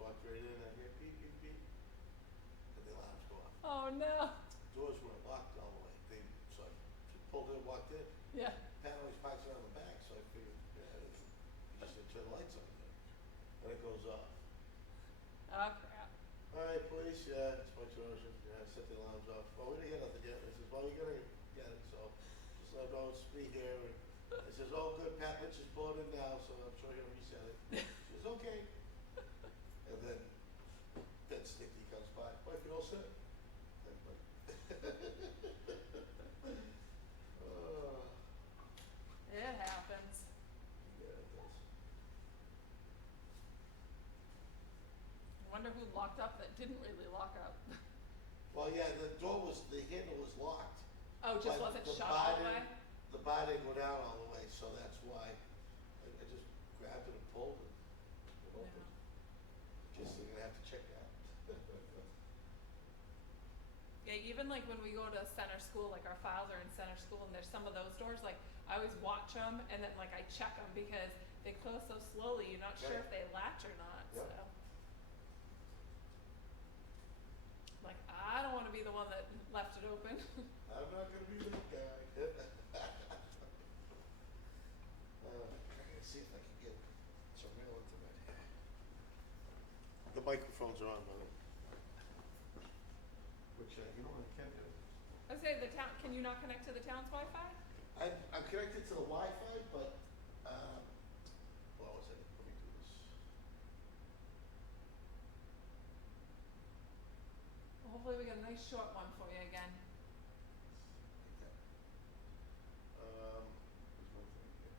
walked right in, I hear beep, beep, beep, and the alarms go off. Oh no. Doors weren't locked all the way. So I just pulled in, walked in. Yeah. Pat always parks around the back, so I figured, yeah, you just gonna turn the lights on there. And it goes off. Oh crap. All right, police, yeah, it's my Trojan. Yeah, I set the alarms off. Well, we didn't get nothing yet. I says, well, you're gonna get it, so just let know it's me here. And I says, oh, good, Pat Lynch is pulling in now, so I'm sure he'll reset it. She says, okay. And then Ben Sticky comes by. Wife, you all set? Uh, It happens. yeah, it does. I wonder who locked up that didn't really lock up. Well, yeah, the handle was locked. Oh, just but wasn't the shut bar all the didn't- way? The bar didn't go down all the way, so that's why I just grabbed it and pulled it. Yeah. Opened. Just so you're gonna have to check that. Yeah, even like when we go to center school, like our files are in center school, and there's some of those doors, like I always watch them and then like I check them because they close so slowly, you're not sure Right. if they latch or not. Yep. So, like, I don't want to be the one that left it open. I'm not gonna be that guy. I gotta see if I can get some real internet here. The microphones are on, brother. Which, you know what I can do? I say the town. Can you not connect to the town's Wi-Fi? I'm connected to the Wi-Fi, but, what was it? Let me do this. Well, hopefully we get a nice short one for you again. There's one thing here.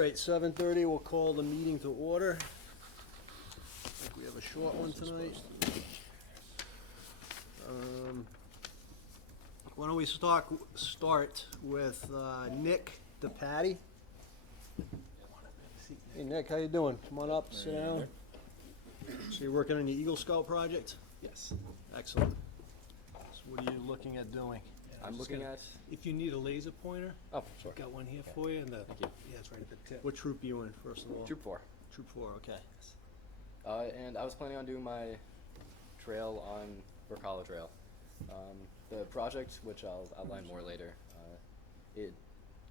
right, 7:30, we'll call the meeting to order. I think we have a short one tonight. Why don't we start with Nick DePatty? Hey Nick, how you doing? Come on up, sit down. So you're working on the Eagle Scout project? Yes. Excellent. So what are you looking at doing? I'm looking at. If you need a laser pointer, Oh, sure. got one here for you, and the, Thank you. yeah, it's right at the tip. What troop are you in, first of all? Troop 4. Troop 4, okay. And I was planning on doing my trail on Brook Hollow Trail. The project, which I'll outline more later, it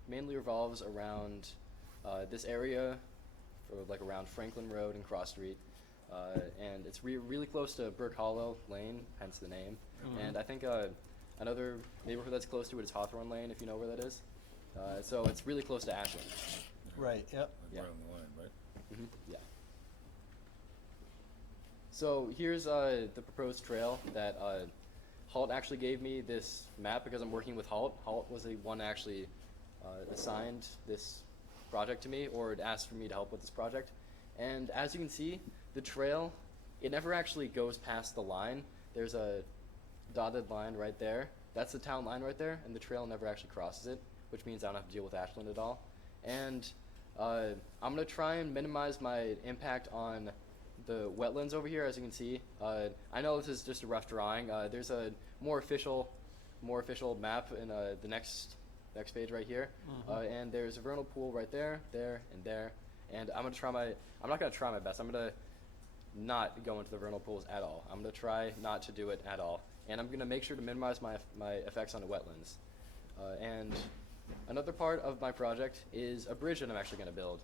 mainly revolves around this area, like around Franklin Road and Cross Street. And it's really close to Brook Hollow Lane, hence the name. And I think another neighborhood that's close to it is Hawthorne Lane, if you know where that is. So it's really close to Ashland. Right, yep. Yeah. Right on the line, right? Yeah. So here's the proposed trail that Halt actually gave me this map because I'm working with Halt. Halt was the one that actually assigned this project to me, or it asked for me to help with this project. And as you can see, the trail, it never actually goes past the line. There's a dotted line right there. That's the town line right there, and the trail never actually crosses it, which means I don't have to deal with Ashland at all. And I'm gonna try and minimize my impact on the wetlands over here, as you can see. I know this is just a rough drawing. There's a more official map in the next page right here. And there's a vernal pool right there, there, and there. And I'm not gonna try my best. I'm gonna not go into the vernal pools at all. I'm gonna try not to do it at all. And I'm gonna make sure to minimize my effects on the wetlands. And another part of my project is a bridge that I'm actually gonna build.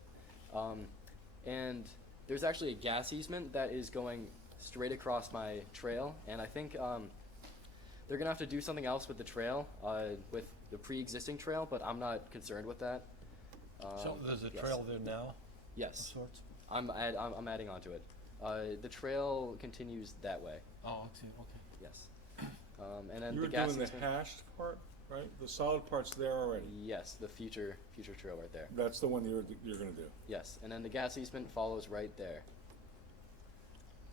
And there's actually a gas easement that is going straight across my trail, and I think they're gonna have to do something else with the trail, with the pre-existing trail, but I'm not concerned with that. So there's a yes. trail there now, of Yes, sorts? I'm adding on to it. The trail continues that way. Oh, I see, okay. Yes, and then You the were gas doing the easement. hashed part, right? The solid part's there already. Yes, the future trail right there. That's the one you're gonna do. Yes, and then the gas easement follows right there.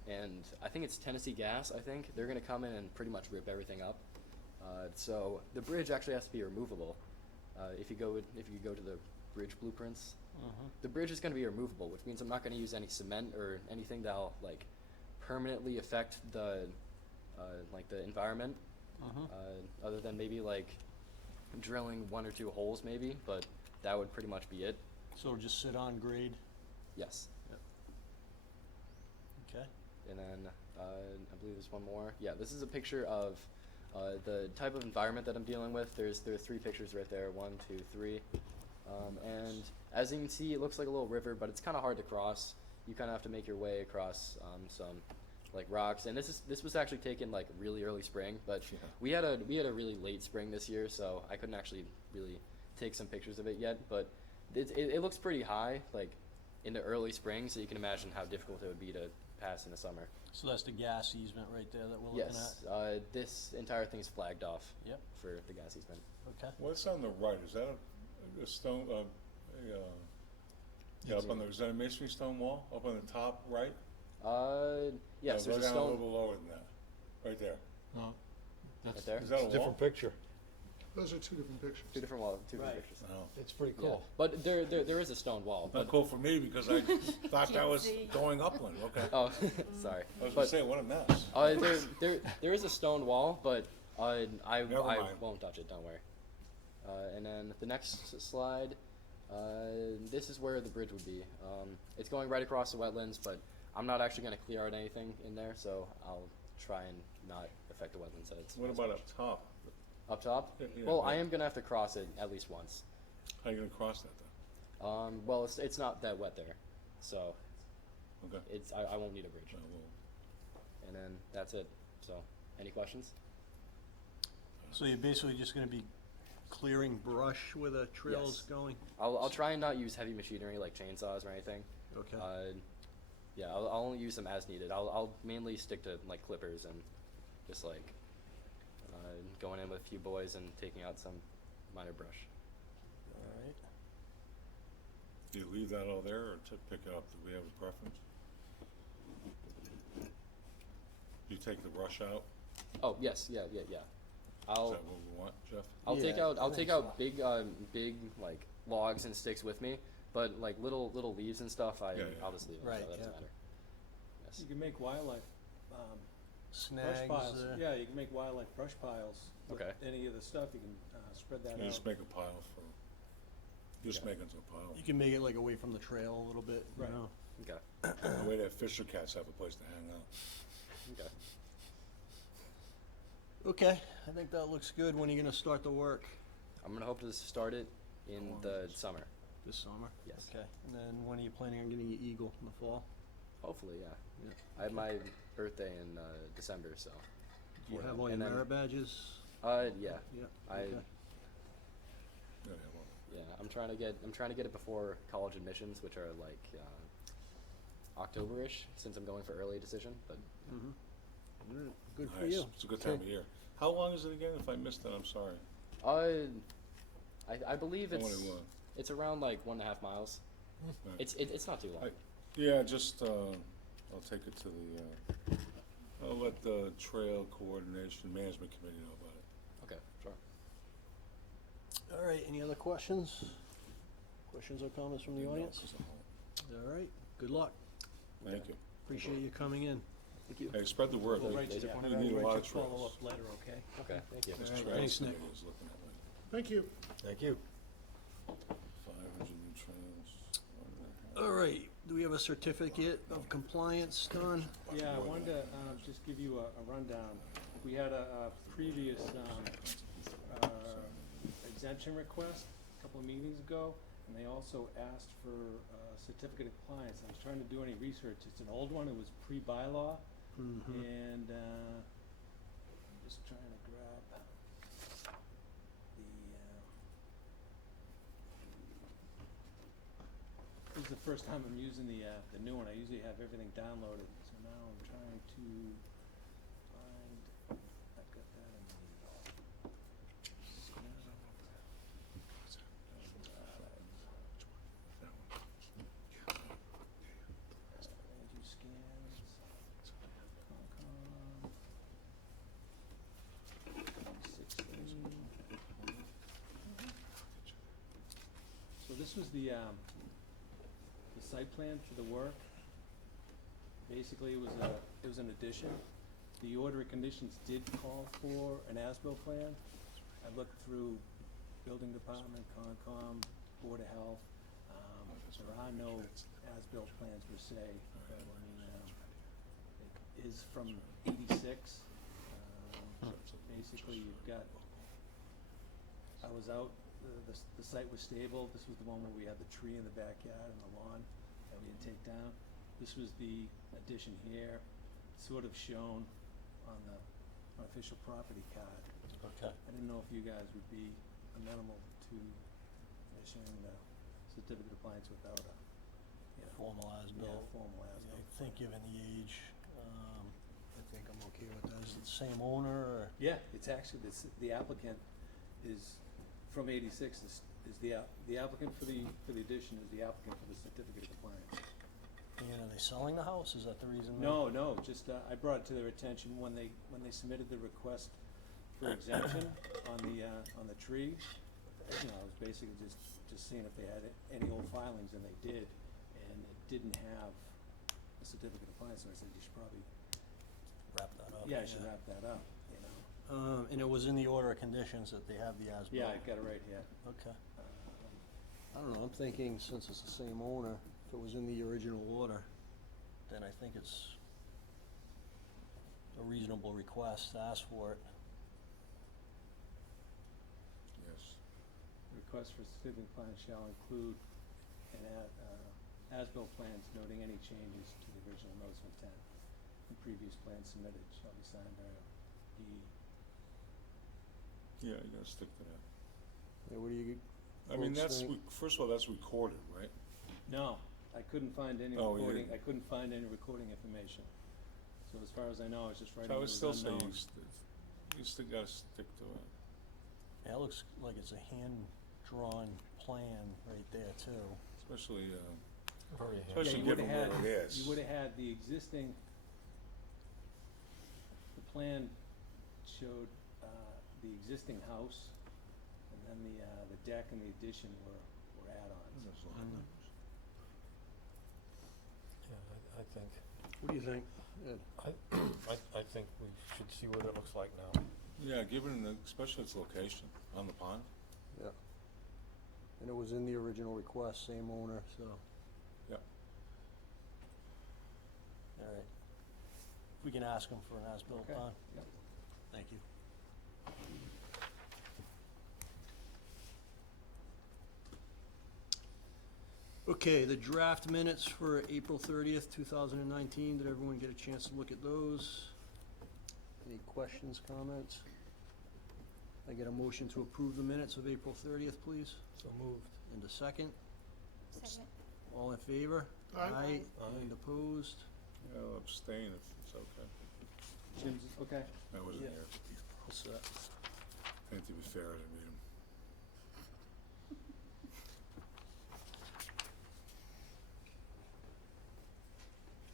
And I think it's Tennessee Gas, I think. They're gonna come in and pretty much rip everything up. So the bridge actually has to be removable. If you go to the bridge blueprints, the bridge is gonna be removable, which means I'm not gonna use any cement or anything that'll like permanently affect the the environment. Other than maybe like drilling 1 or 2 holes maybe, but that would pretty much be it. So it'll just sit on grade? Yes. Okay. And then I believe there's one more. Yeah, this is a picture of the type of environment that I'm dealing with. There are 3 pictures right there, 1, 2, 3. And as you can see, it looks like a little river, but it's kind of hard to cross. You kind of have to make your way across some like rocks. And this was actually taken like really early spring, but Yeah. we had a really late spring this year, so I couldn't actually really take some pictures of it yet. But it looks pretty high, like in the early spring, so you can imagine how difficult it would be to pass in the summer. So that's the gas easement right there that we're looking at? Yes, this entire thing is flagged off. Yep. For the gas easement. Okay. What's on the right? Is that a stone, yeah, up on the, is that a masonry stone wall? Up on the top right? Yes, No, there's go a down a little stone lower than that. Right there. No, right there. Is that a wall? different picture. Those are two different pictures. Two different Right. pictures. No. It's pretty Yeah. cool. But there is a stone wall. Not But, cool for me because I thought that was going upland, okay. oh, sorry. I was gonna But say, what a mess. there is a stone wall, but I Never mind. won't touch it. Don't worry. And then the next slide. This is where the bridge would be. It's going right across the wetlands, but I'm not actually going to clear out anything in there, so I'll try and not affect the wetlands. What about up top? Up top? Yeah, Well, I yeah. am going to have to cross it at least once. How are you gonna cross that though? Well, it's not that wet there, so Okay. I won't need a bridge. Well, And then that's it. So, any questions? So you're basically just gonna be clearing brush where the trail's Yes. going? I'll try and not use heavy machinery like chainsaws or anything. Okay. Yeah, I'll only use them as needed. I'll mainly stick to like clippers and just like going in with a few boys and taking out some minor brush. All right. Do you leave that all there or to pick it up? Do we have a preference? Do you take the brush out? Oh, yes, yeah. Is I'll that what we want, Jeff? I'll take Yeah, out I I'll think take out big like logs and sticks with me, but like little leaves and stuff Yeah, yeah. I'll just leave. Right, So that doesn't yeah. matter. Yes. You can make wildlife, Snags. brush piles, yeah, you can make wildlife brush piles. with Okay. Any of the stuff, you can, spread that You out. just make a pile for, just Yeah. make it into a pile. You can make it like away from the trail a little bit, you Right. know? Okay. The way that Fisher cats have a place to hang out. Okay. Okay, I think that looks good. When are you gonna start the work? I'm gonna hope to start it in the summer. This summer? Yes. Okay, and then when are you planning on getting your eagle in the fall? Hopefully, yeah. Yeah. I have my birthday in December, so. Do you for have that. all your And then- merit badges? Yeah. Yeah. I okay. Yeah, well, Yeah, I'm trying to get it before college admissions, which are like October-ish, since I'm going for early decision. But Mhm. Alright, good for nice. you. It's a good time of year. How long is it again? If I missed it, I'm sorry. I believe it's Only one. it's around like 1.5 miles. Right. It's not too long. Yeah, just, I'll take it to the, I'll let the Trail Coordination Management Committee know about it. Okay, sure. All right, any other questions? Questions or comments from the No, audience? 'cause I'm home. All right, good luck. Thank you. Appreciate you coming in. Thank you. Hey, spread the word. We'll They- write you, laser yeah, pointer you need a we'll lot write of you a trails. follow-up letter, okay? Okay, thank you. This All right, Trails thanks, Nick. Committee is looking at me. Thank you. Thank you. 500 new trails. All right, do we have a certificate of compliance done? Yeah, I wanted to, just give you a rundown. We had a previous, exemption request a couple of meetings ago, and they also asked for a certificate of compliance. I was trying to do any research. It's an old one, it was pre-bylaw, Mm-hmm. and, I'm just trying to grab the, this is the first time I'm using the new one. I usually have everything downloaded, so now I'm trying to find, I've got that in the, land use scans, Concom, 16. So this was the site plan for the work. Basically, it was an addition. The order of conditions did call for an as-built plan. I looked through building department, Concom, Board of Health. There are no as-built plans per se, but I mean, it is from '86. Basically, you've got, I was out, the site was stable. This was the one where we had the tree in the backyard and the lawn that we didn't take down. This was the addition here, sort of shown on the official property card. Okay. I didn't know if you guys would be amenable to issuing the certificate of compliance without a, you know, Formal as-built. yeah, formal I as-built. think given the age, I think I'm okay with that. Is it the same owner or? Yeah, it's actually, the applicant is from '86, is the applicant for the addition is the applicant for the certificate of compliance. And are they selling the house? Is that the reason? No, just, I brought it to their attention when they submitted the request for exemption on the tree. You know, I was basically just seeing if they had any old filings, and they did, and it didn't have a certificate of compliance, so I said, you should probably, Wrap that up. yeah, I should wrap that up, you know. And it was in the order of conditions that they have the as-built? Yeah, I got it right here. Okay. I don't know, I'm thinking since it's the same owner, if it was in the original order, then I think it's a reasonable request to ask for it. Yes. Request for certificate of compliance shall include an as-built plans noting any changes to the original notice of intent. The previous plans submitted shall be signed by the, Yeah, you gotta stick to that. Yeah, what do you, I mean, folks that's, think? first of all, that's recorded, right? no, I couldn't find any Oh, you recording, didn't? I couldn't find any recording information. So as far as I know, it's just writing So I it would was still say unknown. you still gotta stick to it. Yeah, it looks like it's a hand-drawn plan right there too. especially, Very handy. especially you would've given where had- it is. You would've had the existing, the plan showed, the existing house, and then the deck and the addition were add-ons. There's a lot. Mm. Yeah, I think, What do you think, Ed? I think we should see what it looks like now. Yeah, given especially its location on the pond. Yeah. And it was in the original request, same owner, so, Yeah. all right. We can ask him for an as-built Okay. plan. Yep. Thank you. Okay, the draft minutes for April 30th, 2019. Did everyone get a chance to look at those? Any questions, comments? I get a motion to approve the minutes of April 30th, please? So moved. And a second? Second. All in favor? Aye. Aye. And opposed? Yeah, I'll abstain if it's okay. Jim's, okay. I wasn't Yeah. here. All set. I think to be fair, I didn't read them.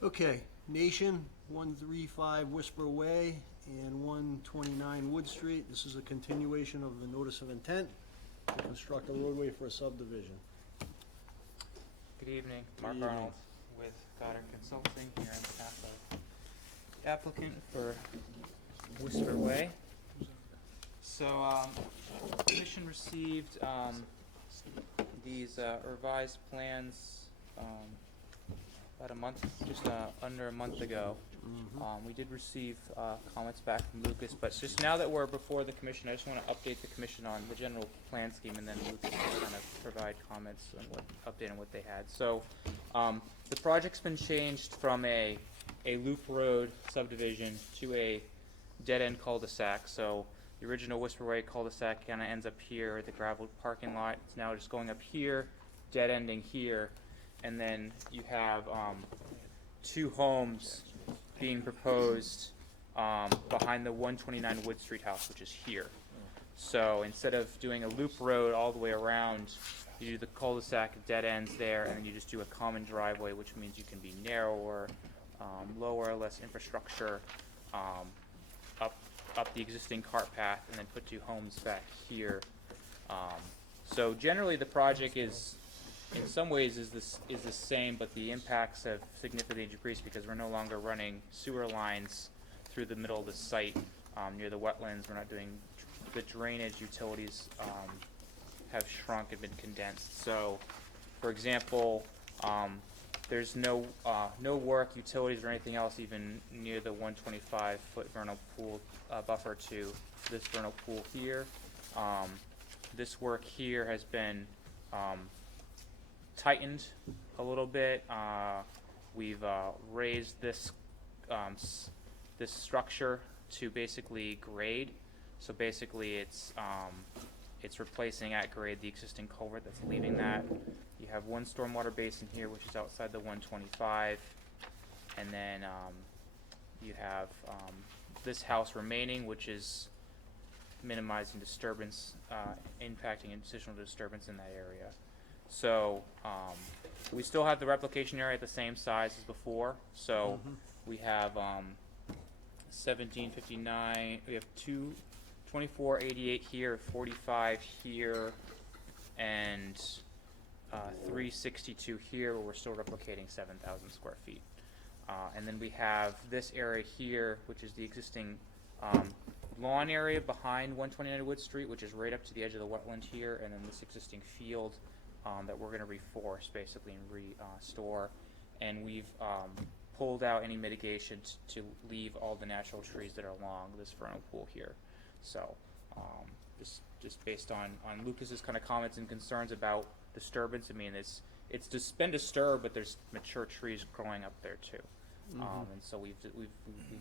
Okay, Nation, 135 Whisper Way and 129 Wood Street. This is a continuation of the notice of intent to construct a roadway for a subdivision. Good evening, Good Mark evening. Arnold with Goddard Consulting here on behalf of the applicant for Worcester Way. So, commission received, these, revised plans, about a month, just, under a month ago. We did receive, comments back from Lucas, but just now that we're before the commission, I just wanna update the commission on the general plan scheme, and then Lucas can kind of provide comments on update on what they had. So, the project's been changed from a loop road subdivision to a dead-end cul-de-sac. So, the original Whisper Way cul-de-sac kinda ends up here, the gravel parking lot, it's now just going up here, dead-ending here, and then you have, two homes being proposed behind the 129 Wood Street house, which is here. So instead of doing a loop road all the way around, you do the cul-de-sac dead ends there, and then you just do a common driveway, which means you can be narrower, lower, less infrastructure, up the existing cart path, and then put two homes back here. So generally, the project is, in some ways, is the same, but the impacts have significantly decreased because we're no longer running sewer lines through the middle of the site, near the wetlands. We're not doing, the drainage utilities, have shrunk and been condensed. So, for example, there's no work, utilities or anything else even near the 125-foot vernal pool, buffer to this vernal pool here. This work here has been, tightened a little bit. We've raised this this structure to basically grade. So basically, it's replacing at grade the existing culvert that's leaving that. You have one stormwater basin here, which is outside the 125, and then you have this house remaining, which is minimizing disturbance, impacting additional disturbance in that area. So, we still have the replication area at the same size as before, so we have 1759, we have 2488 here, 45 here, and 362 here, where we're still replicating 7,000 square feet. And then we have this area here, which is the existing lawn area behind 129 Wood Street, which is right up to the edge of the wetland here, and then this existing field that we're going to reforest basically and restore. And we've pulled out any mitigation to leave all the natural trees that are along this vernal pool here. So just based on Lucas's kind of comments and concerns about disturbance, I mean, it's just been disturbed, but there's mature trees growing up there too. And so we've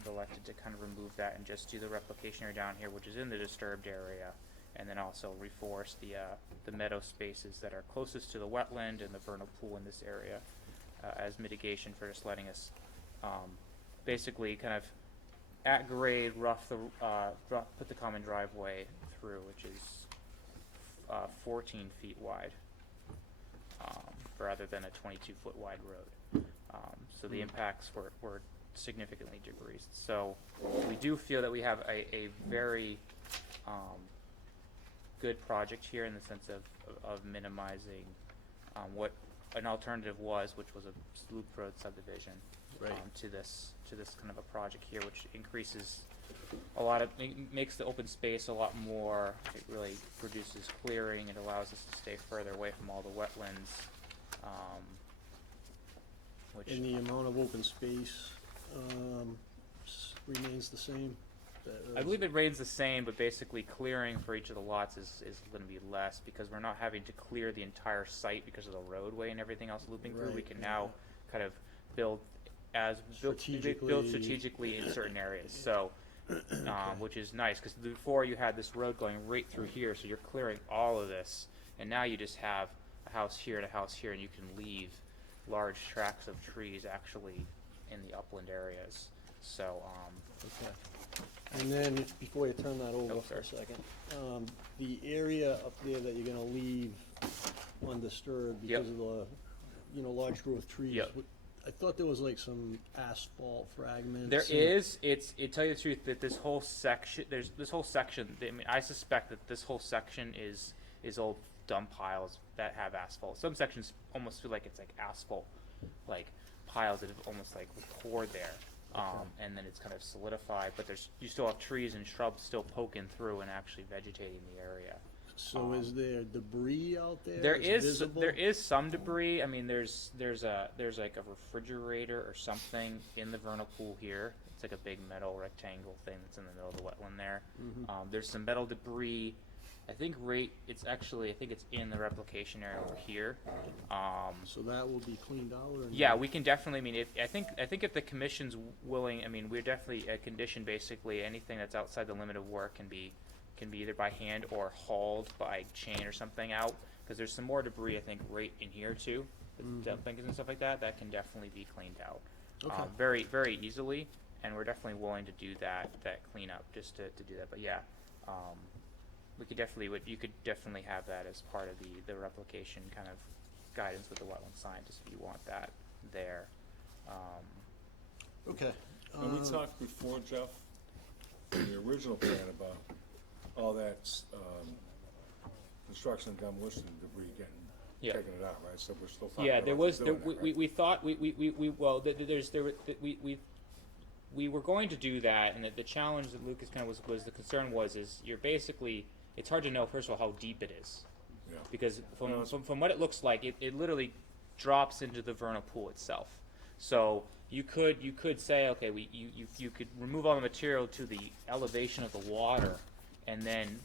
elected to kind of remove that and just do the replication area down here, which is in the disturbed area, and then also reforest the meadow spaces that are closest to the wetland and the vernal pool in this area as mitigation for just letting us basically kind of at grade put the common driveway through, which is 14 feet wide. rather than a 22-foot wide road. So the impacts were significantly decreased. So we do feel that we have a very good project here in the sense of minimizing what an alternative was, which was a loop road subdivision, Right. to this kind of a project here, which increases a lot of, makes the open space a lot more. It really reduces clearing. It allows us to stay further away from all the wetlands, which And the amount of open space, remains the same? I believe it remains the same, but basically clearing for each of the lots is going to be less because we're not having to clear the entire site because of the roadway and everything else looping through. We Right, can yeah. now kind of build strategically in certain areas. So, which is nice because before you had this road going right through here, so you're clearing all of this, and now you just have a house here and a house here, and you can leave large tracts of trees actually in the upland areas. So, Okay. And then, before you turn that over Oh, for a sorry. second, the area up there that you're gonna leave undisturbed Yep. because of the, large growth trees. Yep. I thought there was like some asphalt fragments. there and- is, tell you the truth, that this whole section, I mean, I suspect that this whole section is old dump piles that have asphalt. Some sections almost feel like it's like asphalt, like piles that have almost like poured there. And then it's kind of solidified, but you still have trees and shrubs still poking through and actually vegetating the area. So is there debris out there? There that's is visible? some debris. I mean, there's like a refrigerator or something in the vernal pool here. It's like a big metal rectangle thing that's in the middle of the wetland there. Mhm. There's some metal debris. I think it's in the replication area over here. So that will be cleaned out or? Yeah, we can definitely. I mean, I think if the commission's willing, I mean, we're definitely a condition. Basically, anything that's outside the limit of work can be either by hand or hauled by chain or something out. Because there's some more debris, I think, right in here too, with dumpings and stuff like that. That can definitely be cleaned out, Okay. very very easily. And we're definitely willing to do that cleanup just to do that. But yeah. You could definitely have that as part of the replication kind of guidance with the wetland scientist if you want that there. Okay. And we talked before, Jeff, in the original plan about all that, construction and demolition debris Yeah. taking it out, right? So we're still talking Yeah, about there was, doing that, right? we thought, we were going to do that, and the challenge that Lucas kind of was the concern is you're basically, it's hard to know, first of all, how deep it is. Yeah. Because No, from what it looks like, it literally drops into the vernal pool itself. So you could say, okay, you could remove all the material to the elevation of the water, and then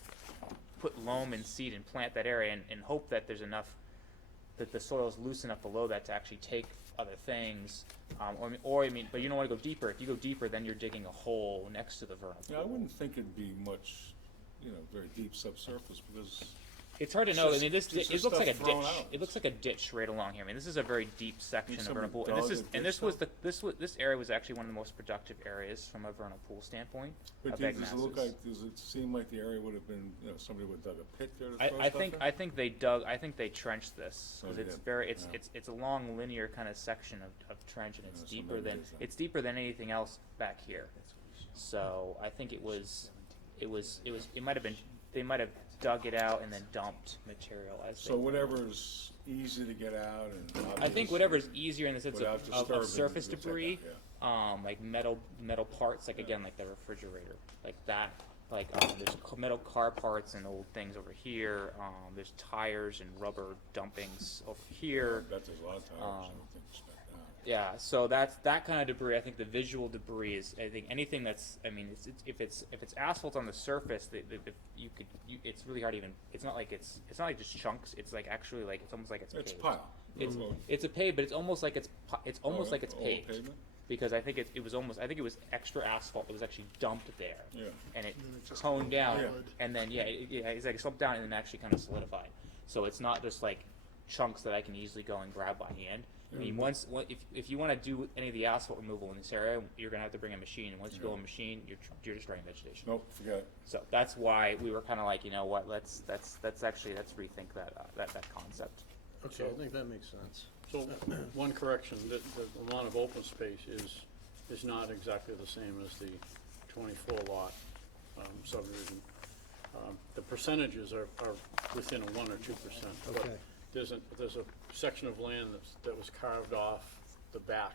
put loam and seed and plant that area, and hope that there's enough, that the soil is loose enough below that to actually take other things. But you don't want to go deeper. If you go deeper, then you're digging a hole next to the vernal pool. Yeah, I wouldn't think it'd be much, very deep subsurface because It's hard to It's know. just- I mean, it's it just looks like a stuff thrown ditch. out. It looks like a ditch right along here. I mean, this is a very deep section of somebody vernal pool, and this dug is a and ditch this area was actually one of the most productive areas from a vernal pool standpoint But of does egg it look masses. like, does it seem like the area would have been, somebody would have dug a pit there to throw I stuff in? think they trenched this Oh, because they it's did. very Yeah. it's a long linear kind of section of trench, and Yeah, it's so deeper maybe it than is then. it's deeper than anything else back here. So I think it might have been, they might have dug it out and then dumped material as So they whatever's easy to get out and I think obvious whatever's easier in the sense without of disturbing surface the tech debris, out, like metal parts, like again, like the refrigerator, like that. Like there's metal car parts and old things over here. There's tires and rubber dumpings over here. I bet there's a lot of tires, I don't think spent out. Yeah, so that's that kind of debris. I think the visual debris is. I think anything that's. I mean, if it's asphalt on the surface, it's really hard to even. It's not like just chunks. It's like actually like it's almost like it's It's paved. pile. It's a pave, but it's almost like it's like it's Old paved. pavement? Because I think it was almost, I think it was extra asphalt that was actually dumped there. Yeah. And it And then it just toned down, Yeah. and then, it's like slumped down and then actually kind of solidified. So it's not just like chunks that I can easily go and grab by hand. I mean, if you want to do any of the asphalt removal in this area, you're going to have to bring a machine. And once you go a machine, you're destroying vegetation. Nope, forget it. So that's why we were kind of like, you know what, let's rethink that concept. Okay, I think that makes sense. So, one correction, the amount of open space is not exactly the same as the 24 lot subdivision. The percentages are within a 1 or 2%. But Okay. there's a section of land that was carved off the back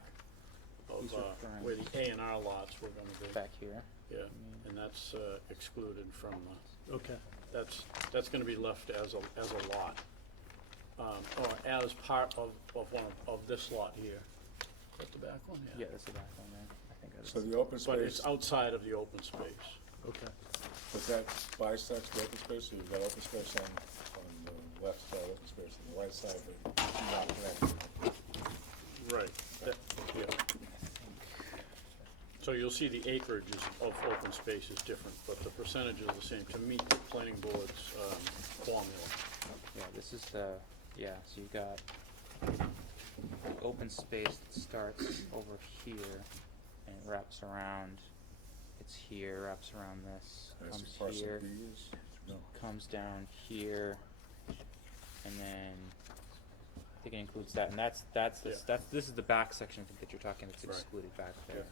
of These are where the A and R lots were gonna be. Back here. Yeah, and that's excluded from, Okay. that's gonna be left as a lot. Or as part of one of this lot here. Is that the back one? Yeah, that's the back one there. I think that is. So the open But it's space, outside of the open space. Okay. does that bisects the open space, so you've got open space on the left side, open space on the right side, but not connected. Right. Yeah. So you'll see the acreage of open space is different, but the percentage is the same to meet the planning board's formula. Yeah, this is the, yeah, so you got open space that starts over here and it wraps around, it's here, wraps around this, That's comes parcel here, B is? No. comes down here, and then I think it includes that, and that's this, Yeah. this is the back section I think that you're talking that's Right. excluded back there.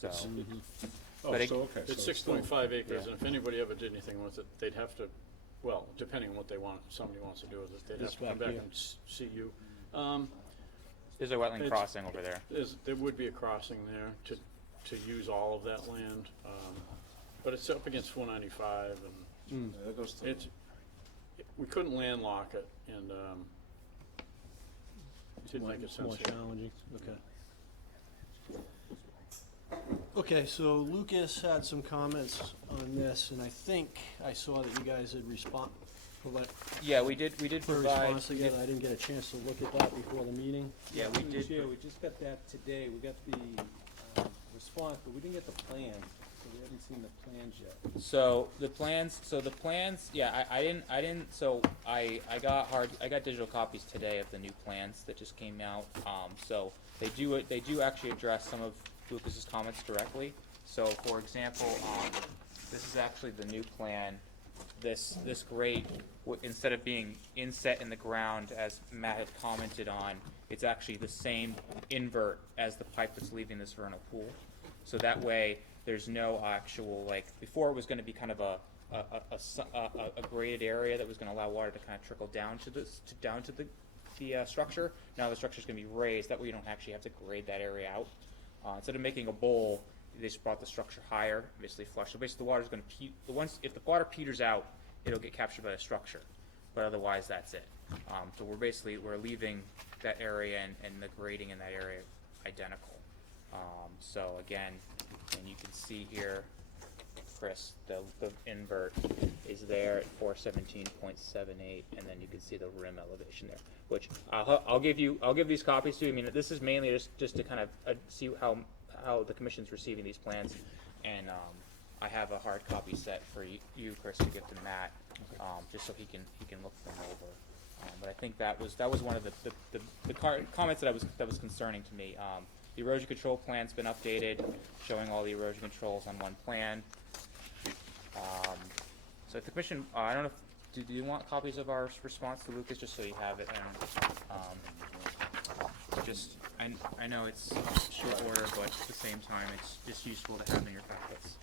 So, Oh, But it- so, okay. It's so 6.5 acres, Yeah. and if anybody ever did anything with it, they'd have to, well, depending on what they want, somebody wants to do with it, they'd This have to come back back here. and see you. there's a wetland It's- crossing over there. There would be a crossing there to use all of that land, but it's up against 495, and Yeah, that goes to, we couldn't landlock it, and it didn't make It's more sense here. challenging, okay. Okay, so Lucas had some comments on this, and I think I saw that you guys had provide Yeah, we did for a provide. response again. I didn't get a chance to look at that before the meeting. Yeah, we Through the did. chair, we just got that today, we got the, response, but we didn't get the plan, so we haven't seen the plans yet. So the plans, yeah, I didn't, so I got digital copies today of the new plans that just came out. So they do actually address some of Lucas's comments directly. So for example, this is actually the new plan. This grate, instead of being inset in the ground as Matt had commented on, it's actually the same invert as the pipe that's leaving this vernal pool. So that way, there's no actual, like, before it was gonna be kind of a graded area that was gonna allow water to kind of trickle down to the structure. Now the structure's gonna be raised, that way you don't actually have to grade that area out. Instead of making a bowl, they just brought the structure higher, basically flush. So basically the water's gonna if the water peters out, it'll get captured by the structure. But otherwise, that's it. So we're leaving that area and the grading in that area identical. So again, and you can see here, Chris, the invert is there at 417.78, and then you can see the rim elevation there. Which I'll give these copies to you. I mean, this is mainly just to kind of see how the commission's receiving these plans, and I have a hard copy set for you, Chris, to give to Matt, just so he can look them over. But I think that was one of the comments that was concerning to me. The erosion control plan's been updated, showing all the erosion controls on one plan. So if the commission, I don't know, do you want copies of our response to Lucas, just so you have it, and I know it's short order, but at the same time, it's just useful to have in your packets.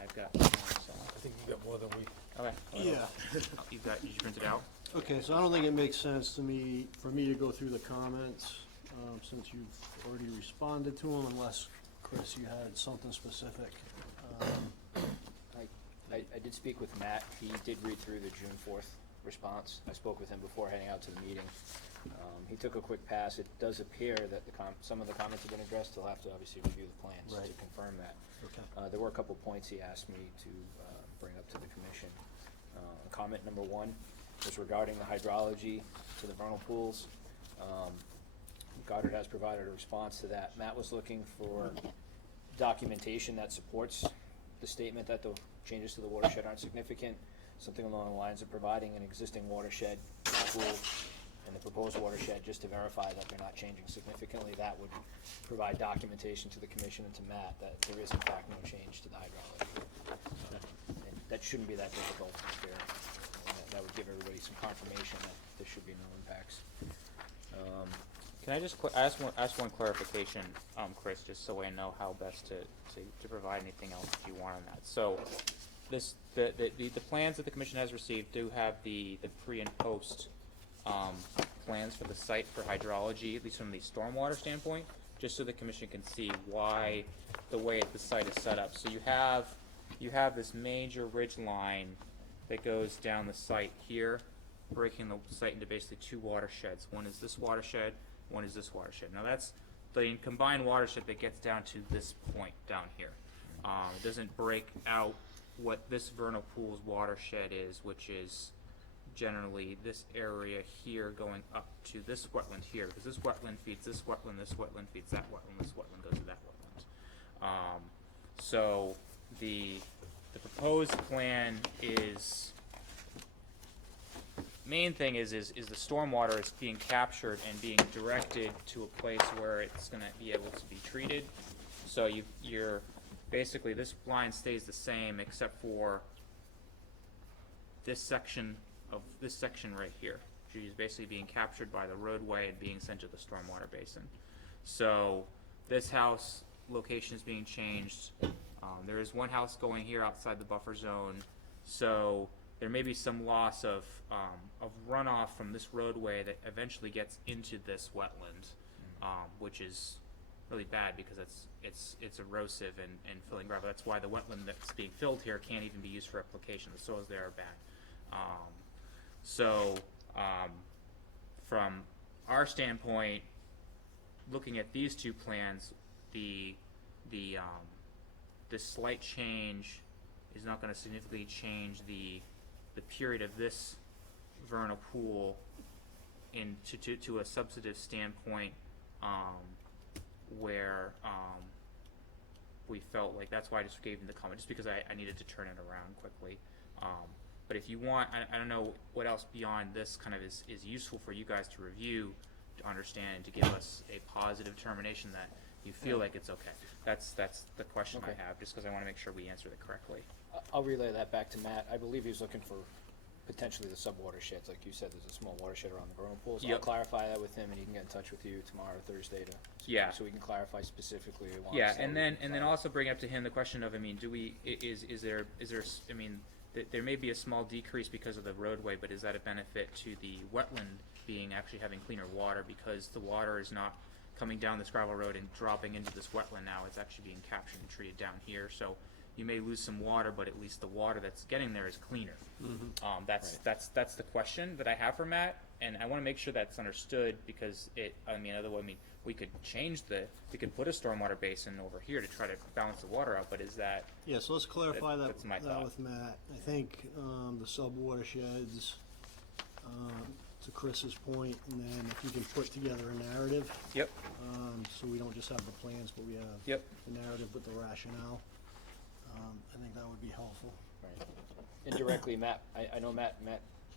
I've got more, so. I think you got more than we. Okay. Yeah. Did you print it out? Okay, so I don't think it makes sense for me to go through the comments, since you've already responded to them, unless, Chris, you had something specific. I did speak with Matt. He did read through the June 4th response. I spoke with him before heading out to the meeting. He took a quick pass. It does appear that some of the comments have been addressed. He'll have to obviously review the plans Right. to confirm that. Okay. There were a couple points he asked me to bring up to the commission. Comment number 1 was regarding the hydrology to the vernal pools. Goddard has provided a response to that. Matt was looking for documentation that supports the statement that the changes to the watershed aren't significant, something along the lines of providing an existing watershed pool and the proposed watershed just to verify that they're not changing significantly. That would provide documentation to the commission and to Matt that there is in fact no change to the hydrology. And that shouldn't be that difficult here. that would give everybody some confirmation that there should be no impacts. Can I just ask one clarification, Chris, just so I know how best to provide anything else if you want on that. So, the plans that the commission has received do have the pre and post plans for the site for hydrology, at least from the stormwater standpoint, just so the commission can see why the way the site is set up. So you have this major ridge line that goes down the site here, breaking the site into basically two watersheds. One is this watershed, one is this watershed. Now that's the combined watershed that gets down to this point down here. It doesn't break out what this vernal pool's watershed is, which is generally this area here going up to this wetland here, because this wetland feeds this wetland feeds that wetland, this wetland goes to that wetland. So the proposed plan is, main thing is the stormwater is being captured and being directed to a place where it's going to be able to be treated. So you're basically, this line stays the same except for this section right here, which is basically being captured by the roadway and being sent to the stormwater basin. So this house location is being changed. There is one house going here outside the buffer zone, so there may be some loss of runoff from this roadway that eventually gets into this wetland, which is really bad because it's erosive and filling gravel. That's why the wetland that's being filled here can't even be used for application. The soils there are bad. From our standpoint, looking at these two plans, this slight change is not going to significantly change the period of this vernal pool to a substantive standpoint, where we felt like, that's why I just gave him the comment, just because I needed to turn it around quickly. But if you want, I don't know what else beyond this kind of is useful for you guys to review, to understand, and to give us a positive determination that you feel like it's okay. That's the question Okay. I have, just because I want to make sure we answered it correctly. I'll relay that back to Matt. I believe he was looking for potentially the sub-watersheds. Like you said, there's a small watershed around the vernal pool. So I'll Yep. clarify that with him, and he can get in touch with you tomorrow or Thursday so we can clarify specifically. Yeah, and then also bring up to him the question of, I mean, is there I mean, there may be a small decrease because of the roadway, but is that a benefit to the wetland actually having cleaner water, because the water is not coming down this gravel road and dropping into this wetland now? It's actually being captured and treated down here. So you may lose some water, but at least the water that's getting there is cleaner. That's the question that I have for Matt, and I want to make sure that's understood, because we could we could put a stormwater basin over here to try to balance the water out, but is that, Yeah, so let's clarify that's my thought. with Matt. I think the sub-watersheds, to Chris's point, and then if you can put together a narrative, Yep. so we don't just have the plans, but we have Yep. the narrative with the rationale, I think that would be helpful. Right. Indirectly, Matt, I know Matt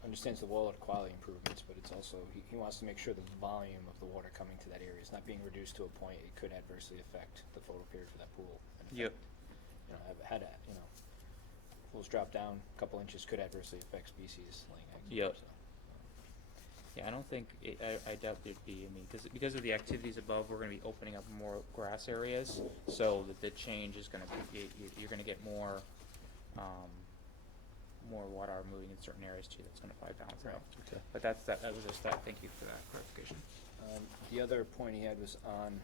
understands the water quality improvements, but it's also, he wants to make sure the volume of the water coming to that area is not being reduced to a point it could adversely affect the photo period for that pool. And Yep. I've had, pools drop down a couple inches could adversely affect species laying eggs. Yep. So. Yeah, I don't think, I doubt there'd be, because of the activities above, we're going to be opening up more grass areas, so that the change is going to be, you're going to get more water moving in certain areas too. That's going to probably balance it out. Okay. But that was just that. Thank you for that clarification. The other point he had was on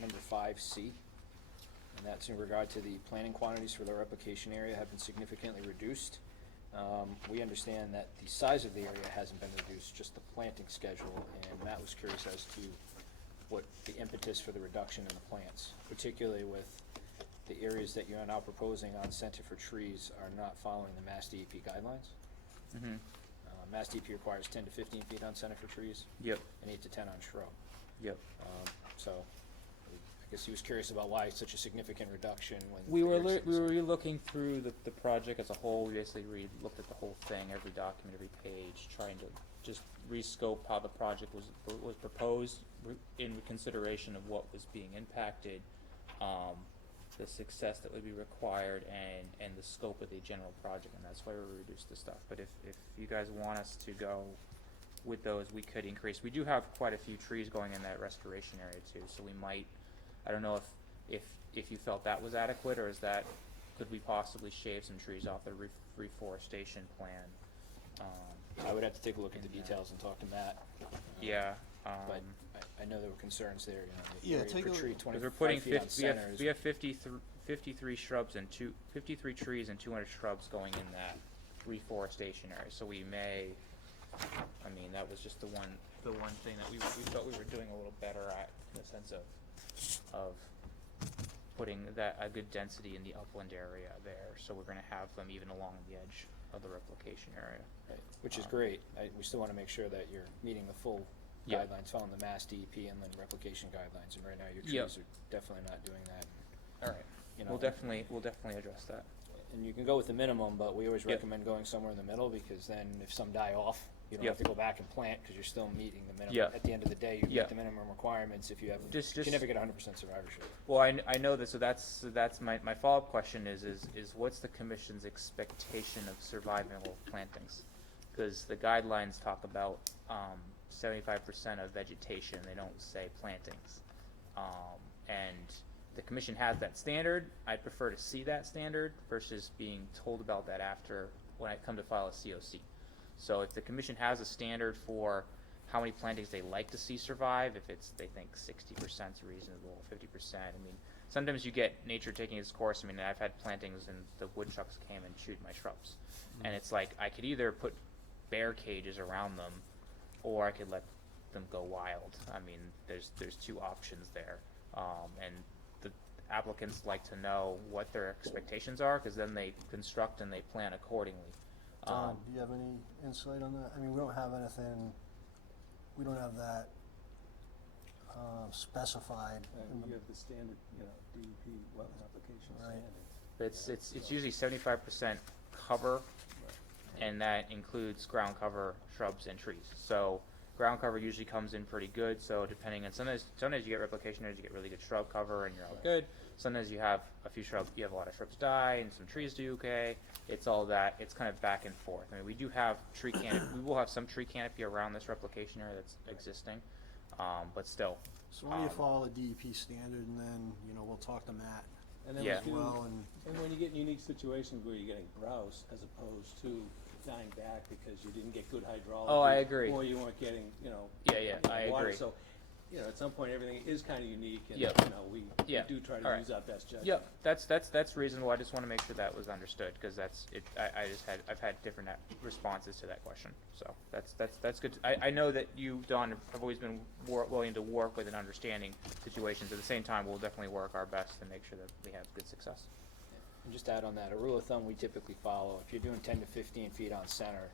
number 5C, and that's in regard to the planting quantities for the replication area have been significantly reduced. We understand that the size of the area hasn't been reduced, just the planting schedule, and Matt was curious as to what the impetus for the reduction in the plants, particularly with the areas that you're now proposing on Center for Trees are not following the Mass DEP guidelines. Mm-hmm. Mass DEP requires 10 to 15 feet on Center for Trees Yep. and 8 to 10 on shrub. Yep. So I guess he was curious about why such a significant reduction when We were there's we things- were looking through the project as a whole. We basically looked at the whole thing, every document, every page, trying to just rescope how the project was proposed in consideration of what was being impacted. the success that would be required and the scope of the general project, and that's why we reduced the stuff. But if you guys want us to go with those, we could increase. We do have quite a few trees going in that restoration area too, so we might, I don't know if you felt that was adequate, or is that, could we possibly shave some trees off the reforestation plan? I would have to take a look at the in that. details and talk to Matt. Yeah, But I know there were concerns there, you know, Yeah, the area take per a tree, look. because we're 25 putting feet on 50, we have, center is- we have 53 shrubs and 53 trees and 200 shrubs going in that reforestation area, so we may, I mean, that was just the one thing that we felt we were doing a little better at, in the sense of putting that, a good density in the upland area there, so we're gonna have them even along the edge of the replication area. Right, which is great. We still want to make sure that you're meeting the full Yeah. guidelines, following the Mass DEP inland replication guidelines, and right now your Yep. trees are definitely not doing that. Alright, You know, we'll definitely address that. And you can go with the minimum, but we always Yep. recommend going somewhere in the middle, because then if some die off, you don't Yep. have to go back and plant, because you're still meeting the minimum. Yeah. At the end of the day, you Yeah. meet the minimum requirements if you have, Just- you can never get 100% survivorship. Well, I know that, so that's my follow-up question is what's the commission's expectation of survival plantings? Because the guidelines talk about 75% of vegetation, they don't say plantings. And the commission has that standard. I'd prefer to see that standard versus being told about that after, when I come to file a COC. So if the commission has a standard for how many plantings they like to see survive, if it's, they think 60% is reasonable, 50%, I mean, sometimes you get nature taking its course. I mean, I've had plantings and the woodchucks came and chewed my shrubs. And it's like, I could either put bear cages around them, or I could let them go wild. I mean, there's two options there. And the applicants like to know what their expectations are, because then they construct and they plan accordingly. Don, do you have any insight on that? I mean, we don't have anything, we don't have that specified. in the- You have the standard, you know, DEP wetland application Right. standards. It's usually 75% cover, and that includes ground cover, shrubs, and trees. So ground cover usually comes in pretty good, so depending on, sometimes you get replication areas, you get really good shrub cover and you're all good. Sometimes you have a few shrubs, you have a lot of shrubs die and some trees do okay. It's all that, it's kind of back and forth. I mean, we do have tree canopy, we will have some tree canopy around this replication area that's existing, but still. So why don't you follow the DEP standard, and then, you know, we'll talk to Matt And then Yeah. as we do, well, and and when you get in unique situations where you're getting grouse as opposed to dying back because you didn't get good hydrology. Oh, I agree. Or you weren't getting, you know. Yeah, I water. agree. So, you know, at some point, everything is kind of unique, and, Yep. you know, we Yeah. do try All to right. use our best judgment. Yep, that's reasonable. I just want to make sure that was understood, because that's it. I've had different responses to that question, so that's good. I know that you, Don, have always been willing to work with and understanding situations. At the same time, we'll definitely work our best to make sure that we have good success. And just to add on that, a rule of thumb we typically follow, if you're doing 10 to 15 feet on center,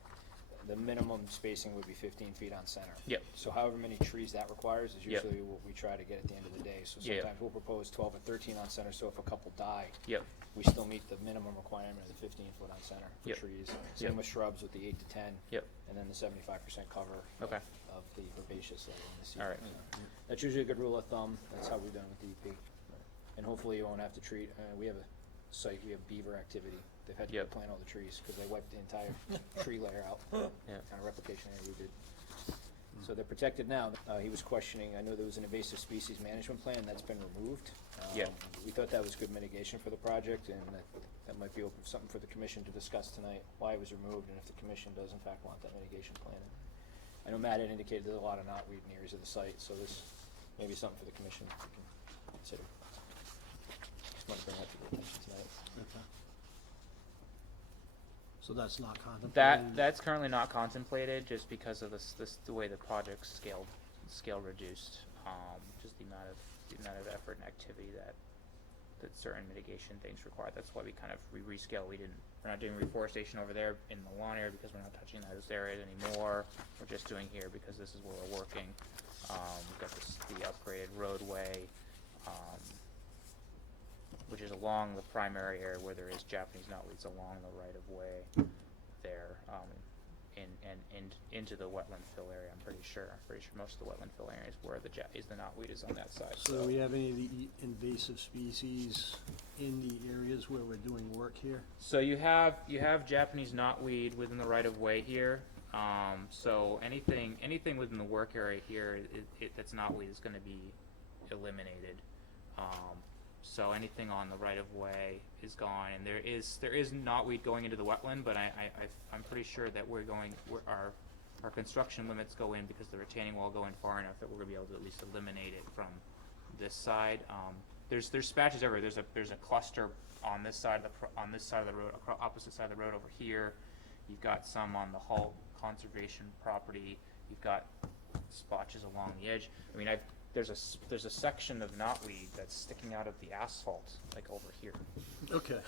the minimum spacing would be 15 feet on center. Yep. So however many trees that requires is Yep. usually what we try to get at the end of the day. So Yeah. sometimes we'll propose 12 or 13 on center, so if a couple die, Yep. we still meet the minimum requirement of the 15 foot on center for Yep. trees. Yep. Same with shrubs with the 8 to 10. Yep. And then the 75% cover Okay. of the herbaceous layer in the seed. All right. That's usually a good rule of thumb. That's how we've done with DEP. And hopefully you won't have to treat, we have a site, we have beaver activity. They've had to Yep. plant all the trees because they wiped the entire tree layer out. Yeah. Kind of replication area we did. So they're protected now. He was questioning, I know there was an invasive species management plan, that's been removed. Yeah. We thought that was good mitigation for the project, and that might be open, something for the commission to discuss tonight, why it was removed, and if the commission does in fact want that mitigation plan. I know Matt had indicated there's a lot of knotweed in areas of the site, so this may be something for the commission to consider. Just wanted to bring that to your attention tonight. okay. So that's not contemplated? That's currently not contemplated, just because of the way the project's scale reduced. Just the amount of effort and activity that certain mitigation things require. That's why we kind of rescale. We're not doing reforestation over there in the lawn area because we're not touching those areas anymore. We're just doing here because this is where we're working. We've got the upgraded roadway, which is along the primary area where there is Japanese knotweeds along the right of way there, and into the wetland fill area, I'm pretty sure. I'm pretty sure most of the wetland fill area is where the knotweed is on that side, So do we have any of the invasive species in the areas where we're doing work here? So you have Japanese knotweed within the right of way here. So anything within the work area here, that's knotweed is going to be eliminated. So anything on the right of way is gone, and there is knotweed going into the wetland, but I'm pretty sure that our construction limits go in because the retaining wall go in far enough that we're going to be able to at least eliminate it from this side. There's patches everywhere. There's a cluster on this side of the road, opposite side of the road over here. You've got some on the Hull conservation property. You've got splotches along the edge. I mean, there's a section of knotweed that's sticking out of the asphalt, like over here. Okay.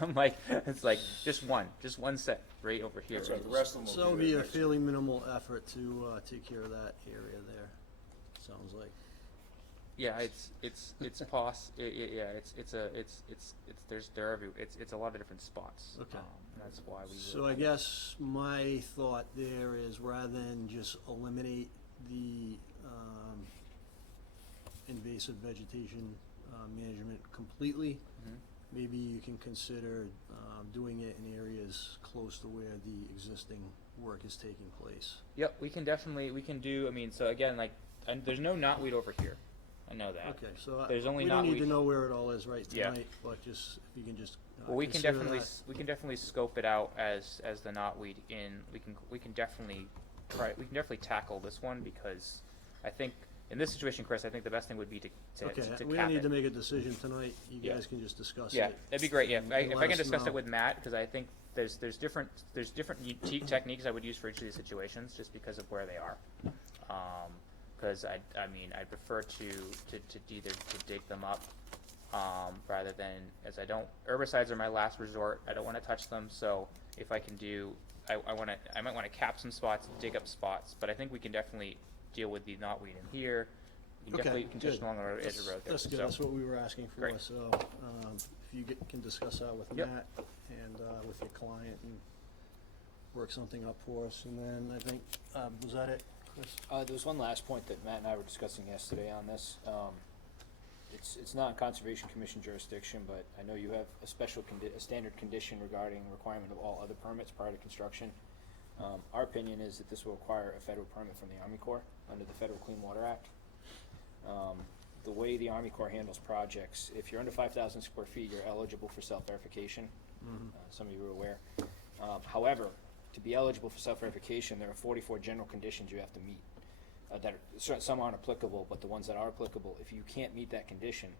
I'm like, it's like just one set right over here. That's right, the rest of them So will it'll be be there a next year. fairly minimal effort to take care of that area there, sounds like. Yeah, it's a lot of different spots. Okay. That's why we. So I guess my thought there is rather than just eliminate the invasive vegetation management completely, Mhm. maybe you can consider doing it in areas close to where the existing work is taking place. Yep, we can do. I mean, so again, like, and there's no knotweed over here. I know that. Okay, so There's only we don't need knotweed. to know where it all is right Yeah. tonight, but just, if you can just Well, we can consider definitely that. we can definitely scope it out as the knotweed in. We can definitely tackle this one because I think in this situation, Chris, I think the best thing would be to Okay, cap we don't need it. to make a decision tonight, you Yeah. guys can just discuss it. Yeah, that'd be great. Yeah, and if let I can us discuss know. it with Matt, because I think there's different techniques I would use for each of these situations, just because of where they are. Because I mean, I prefer to either to dig them up, rather than, as herbicides are my last resort. I don't want to touch them, so if I can do, I might want to cap some spots, dig up spots, but I think we can definitely deal with the knotweed in here. You can Okay, definitely condition good. along the edge of the road there. That's good, So- that's what we were asking for, Great. so, if you can discuss that with Yep. Matt and, with your client and work something up for us, and then I think, was that it, Chris? There was one last point that Matt and I were discussing yesterday on this. It's not in Conservation Commission jurisdiction, but I know you have a a standard condition regarding requirement of all other permits prior to construction. Our opinion is that this will require a federal permit from the Army Corps under the Federal Clean Water Act. The way the Army Corps handles projects, if you're under 5,000 square feet, you're eligible for self-verification. Some of you are aware. However, to be eligible for self-verification, there are 44 general conditions you have to meet. Some aren't applicable, but the ones that are applicable, if you can't meet that condition,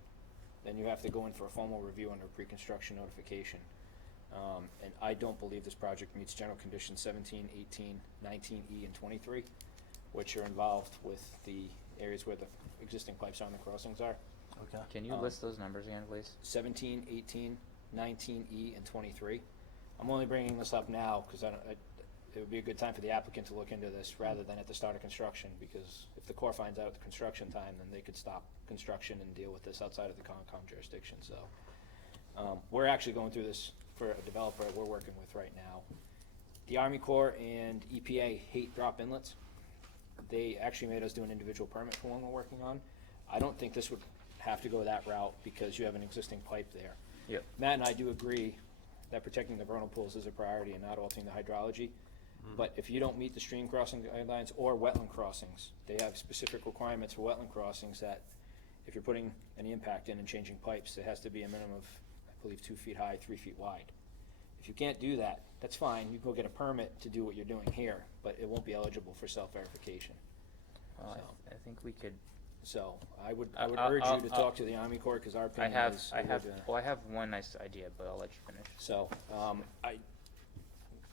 then you have to go in for a formal review under pre-construction notification. And I don't believe this project meets general conditions 17, 18, 19E, and 23, which are involved with the areas where the existing pipes on the crossings are. Okay. Can you list those numbers again, please? 17, 18, 19E, and 23. I'm only bringing this up now because it would be a good time for the applicant to look into this rather than at the start of construction, because if the Corps finds out at the construction time, then they could stop construction and deal with this outside of the Concom jurisdiction. So we're actually going through this for a developer we're working with right now. The Army Corps and EPA hate drop inlets. They actually made us do an individual permit for one we're working on. I don't think this would have to go that route because you have an existing pipe there. Yep. Matt and I do agree that protecting the vernal pools is a priority and not altering the hydrology. But if you don't meet the stream crossing guidelines or wetland crossings, they have specific requirements for wetland crossings that if you're putting any impact in and changing pipes, it has to be a minimum of, I believe, 2 feet high, 3 feet wide. If you can't do that, that's fine. You can go get a permit to do what you're doing here, but it won't be eligible for self-verification. Well, I think we could. So I would I'll- urge you to I'll- talk to the Army Corps because our I opinion have is. I have one nice idea, but I'll let you finish. So,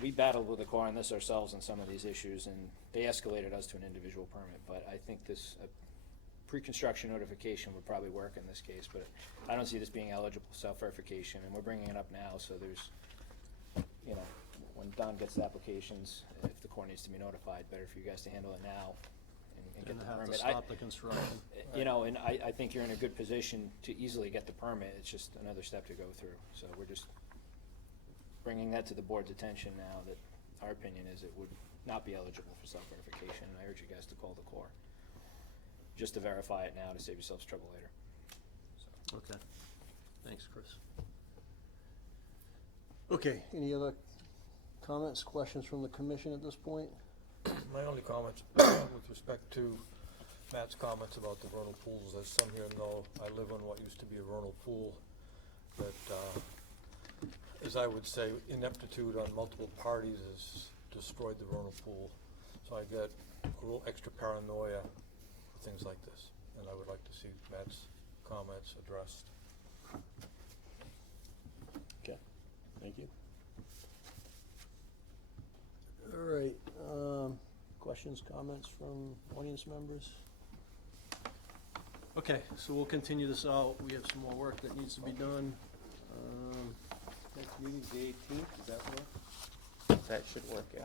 we battled with the Corps on this ourselves on some of these issues, and they escalated us to an individual permit, but I think this, pre-construction notification would probably work in this case, but I don't see this being eligible for self-verification, and we're bringing it up now, so there's, you know, when Don gets the applications, if the Corps needs to be notified, better for you guys to handle it now and get Gonna the have permit. to stop the construction. You know, and I think you're in a good position to easily get the permit, it's just another step to go through, so we're just bringing that to the board's attention now, that our opinion is it would not be eligible for self-verification. I urge you guys to call the Corps, just to verify it now to save yourselves trouble later. So. Okay. Thanks, Chris. Okay, any other comments, questions from the commission at this point? My only comments with respect to Matt's comments about the vernal pools, as some here know, I live on what used to be a vernal pool that, as I would say, ineptitude on multiple parties has destroyed the vernal pool. So I get a little extra paranoia for things like this, and I would like to see Matt's comments addressed. Okay, thank you. All right, questions, comments from audience members? Okay, so we'll continue this out. We have some more work that needs to be done. Next meeting's the 18th, does that work? That should work, yeah.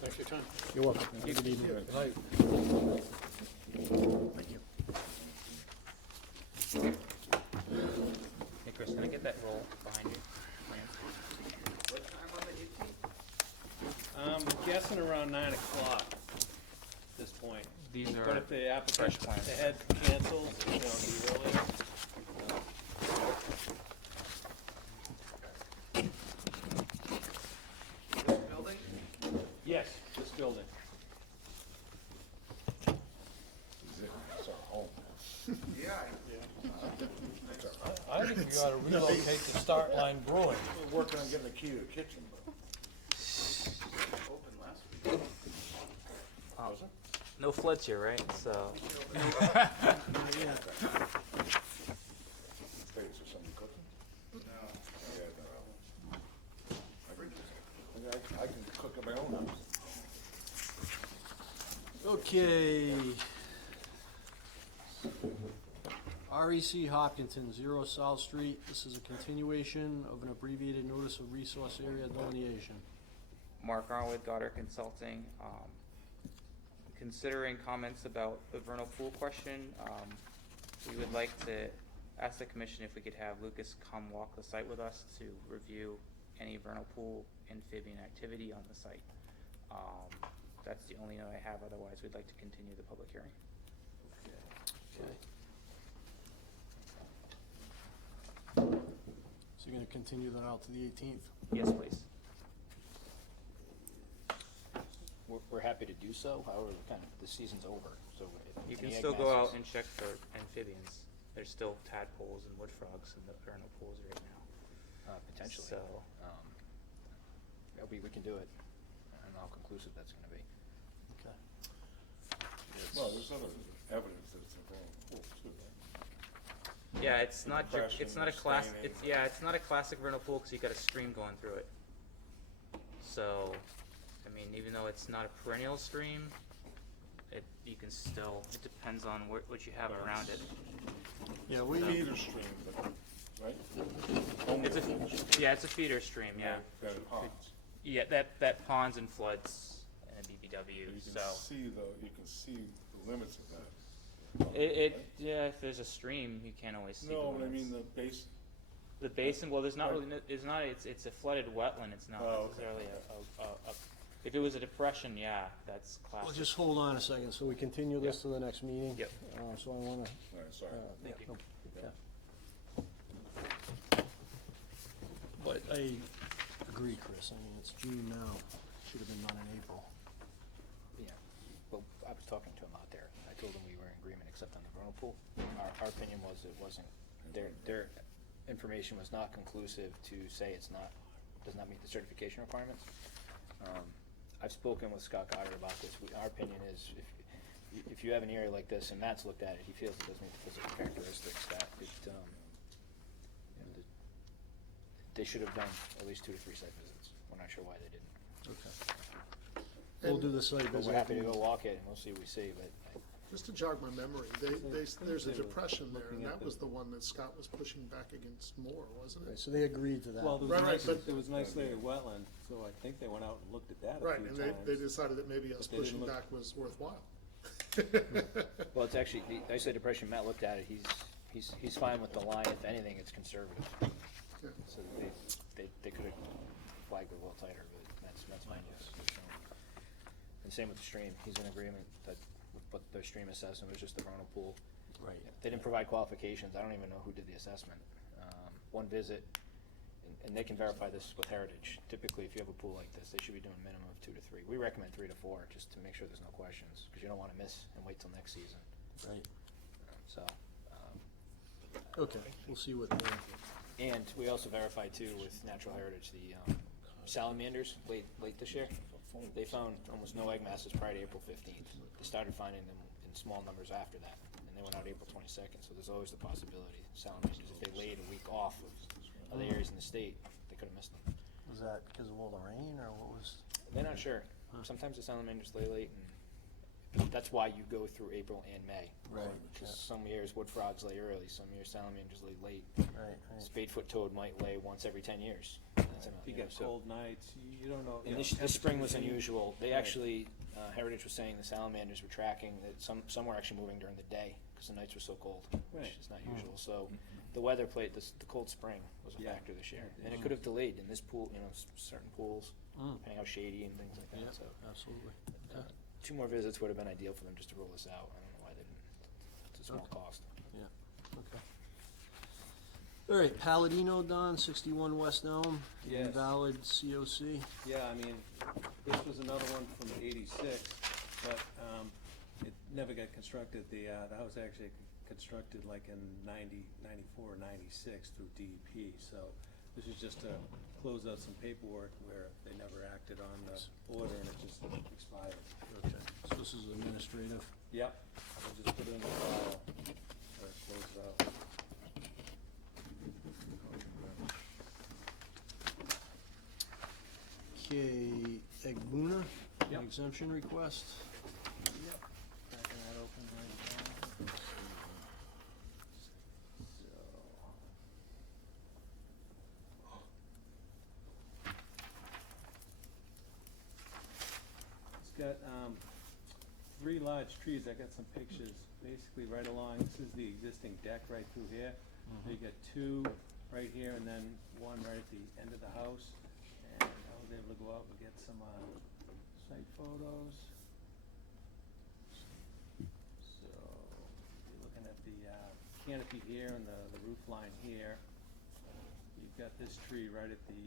Thanks for your time. You're welcome. Good evening. Good night. Thank you. Hey, Chris, can I get that roll behind you? I'm guessing around 9 o'clock at this point. These But are if the applicant, fresh plans. the head cancels, you know, be earlier. This building? Yes, this building. It's our home. I think we ought to relocate to Start Line Brewing. We're working on getting a key to the kitchen, but. No floods here, right? So. Hey, is there somebody cooking? No. Yeah, I can cook at my own house. Okay. REC Hopkinton, 0 South Street. This is a continuation of an abbreviated notice of resource area delineation. Mark Arnwood, Goddard Consulting. Considering comments about the vernal pool question, we would like to ask the commission if we could have Lucas come walk the site with us to review any vernal pool amphibian activity on the site. That's the only note I have. Otherwise, we'd like to continue the public hearing. Okay. So you're gonna continue that out to the 18th? Yes, please. We're happy to do so, however, the season's over, so. You can any egg still go out masses- and check for amphibians. There's still tadpoles and wood frogs in the vernal pools right now. Potentially. So, Yeah, we can do it. I don't know how conclusive that's gonna be. Okay. Well, there's other evidence that it's a wrong pool too, right? yeah, it's not Depression, it's not a class. staining. It's not a classic vernal pool because you got a stream going through it. So, I mean, even though it's not a perennial stream, you can still. It depends on what you have around it. Yeah, we Feeder need, stream, but, right? It's a feeder stream. Yeah. That it ponds. Yeah, that ponds and floods in a BBW. You can So see the limits of that. yeah, if there's a stream, you can't always see. No, the but I limits. mean the base, The basin, well, there's not Right. really, it's not, it's a flooded wetland, it's not Oh, okay. necessarily if it was a depression, yeah, that's well, classic. just hold on a second, so we continue this to the next meeting? Yep. So I wanna, alright, sorry. Thank you. yeah. But I agree, Chris, I mean, it's June now, should have been done in April. Yeah, well, I was talking to him out there. I told him we were in agreement except on the vernal pool. Our opinion was it wasn't, their information was not conclusive to say does not meet the certification requirements. I've spoken with Scott Goddard about this. Our opinion is if you have an area like this, and Matt's looked at it, he feels it doesn't meet the physical characteristics that they should have done at least 2 to 3 site visits. We're not sure why they didn't. Okay. We'll do the site But visit. we're happy to go walk it and we'll see what we see, but Just to jog my memory, there's a they were depression there, looking and at that was the one that Scott was pushing back against more, wasn't Right, it? so they agreed to that. Well, there was Right, right, nice, but- there was an isolated wetland, so I think they went out and looked at that a Right, few and times. they decided that maybe us But they didn't pushing look- back was worthwhile. Well, it's actually, the isolated depression, Matt looked at it, he's fine with the line, if anything, it's conservative. Yeah. So they could've flagged it a little tighter, but that's fine, yes. And same with the stream, he's in agreement that, with the stream assessment, was just the vernal pool. Right. They didn't provide qualifications, I don't even know who did the assessment. One visit, and they can verify this with Heritage, typically if you have a pool like this, they should be doing a minimum of 2 to 3. We recommend 3 to 4, just to make sure there's no questions, because you don't wanna miss and wait till next season. Right. So, Okay, we'll see what they, and we also verified too with Natural Heritage, the salamanders late this year. They found almost no egg masses prior to April 15th. They started finding them in small numbers after that, and they went out April 22nd. So there's always the possibility salamanders, if they laid a week off of other areas in the state, they could have missed them. was that because of all the rain, or what was? They're not sure. Sometimes the salamanders lay late, and that's why you go through April and May. Right, Because some years wood frogs lay early, some years salamanders lay late. Right. Spadefoot toad might lay once every 10 years. That's enough, You you know, get so- cold nights, you don't know. you And know, this spring was temperatures change. unusual. They Right. actually, Heritage was saying the salamanders were tracking, that some were actually moving during the day, because the nights were so cold, which Right. is not usual. So the weather played, the cold spring was a Yeah. factor this year. Yeah. And it could have delayed in this pool, certain pools, Mm. depending how shady and things like that, Yeah, so. absolutely. uh, 2 more visits would have been ideal for them just to roll this out. I don't know why they didn't. It's a small Okay. cost. Yeah, okay. All right, Palladino, Don, 61 West Elm, Yes. invalid COC. Yeah, I mean, this was another one from '86, but it never got constructed. The house actually constructed like in '94 or '96 through DEP. So this is just to close out some paperwork where they never acted on the order and it just expired. Okay, so this is administrative. Yep, I'll just put it in the file, or close it out. Okay, Egbuna, Yep. exemption request. Yep, cracking that open right now. It's got, 3 large trees, I got some pictures, basically right along, this is the existing deck right through here. So you got 2 right here and then 1 right at the end of the house. And I was able to go out and get some, site photos. So, you're looking at the, canopy here and the roof line here. You've got this tree right at the,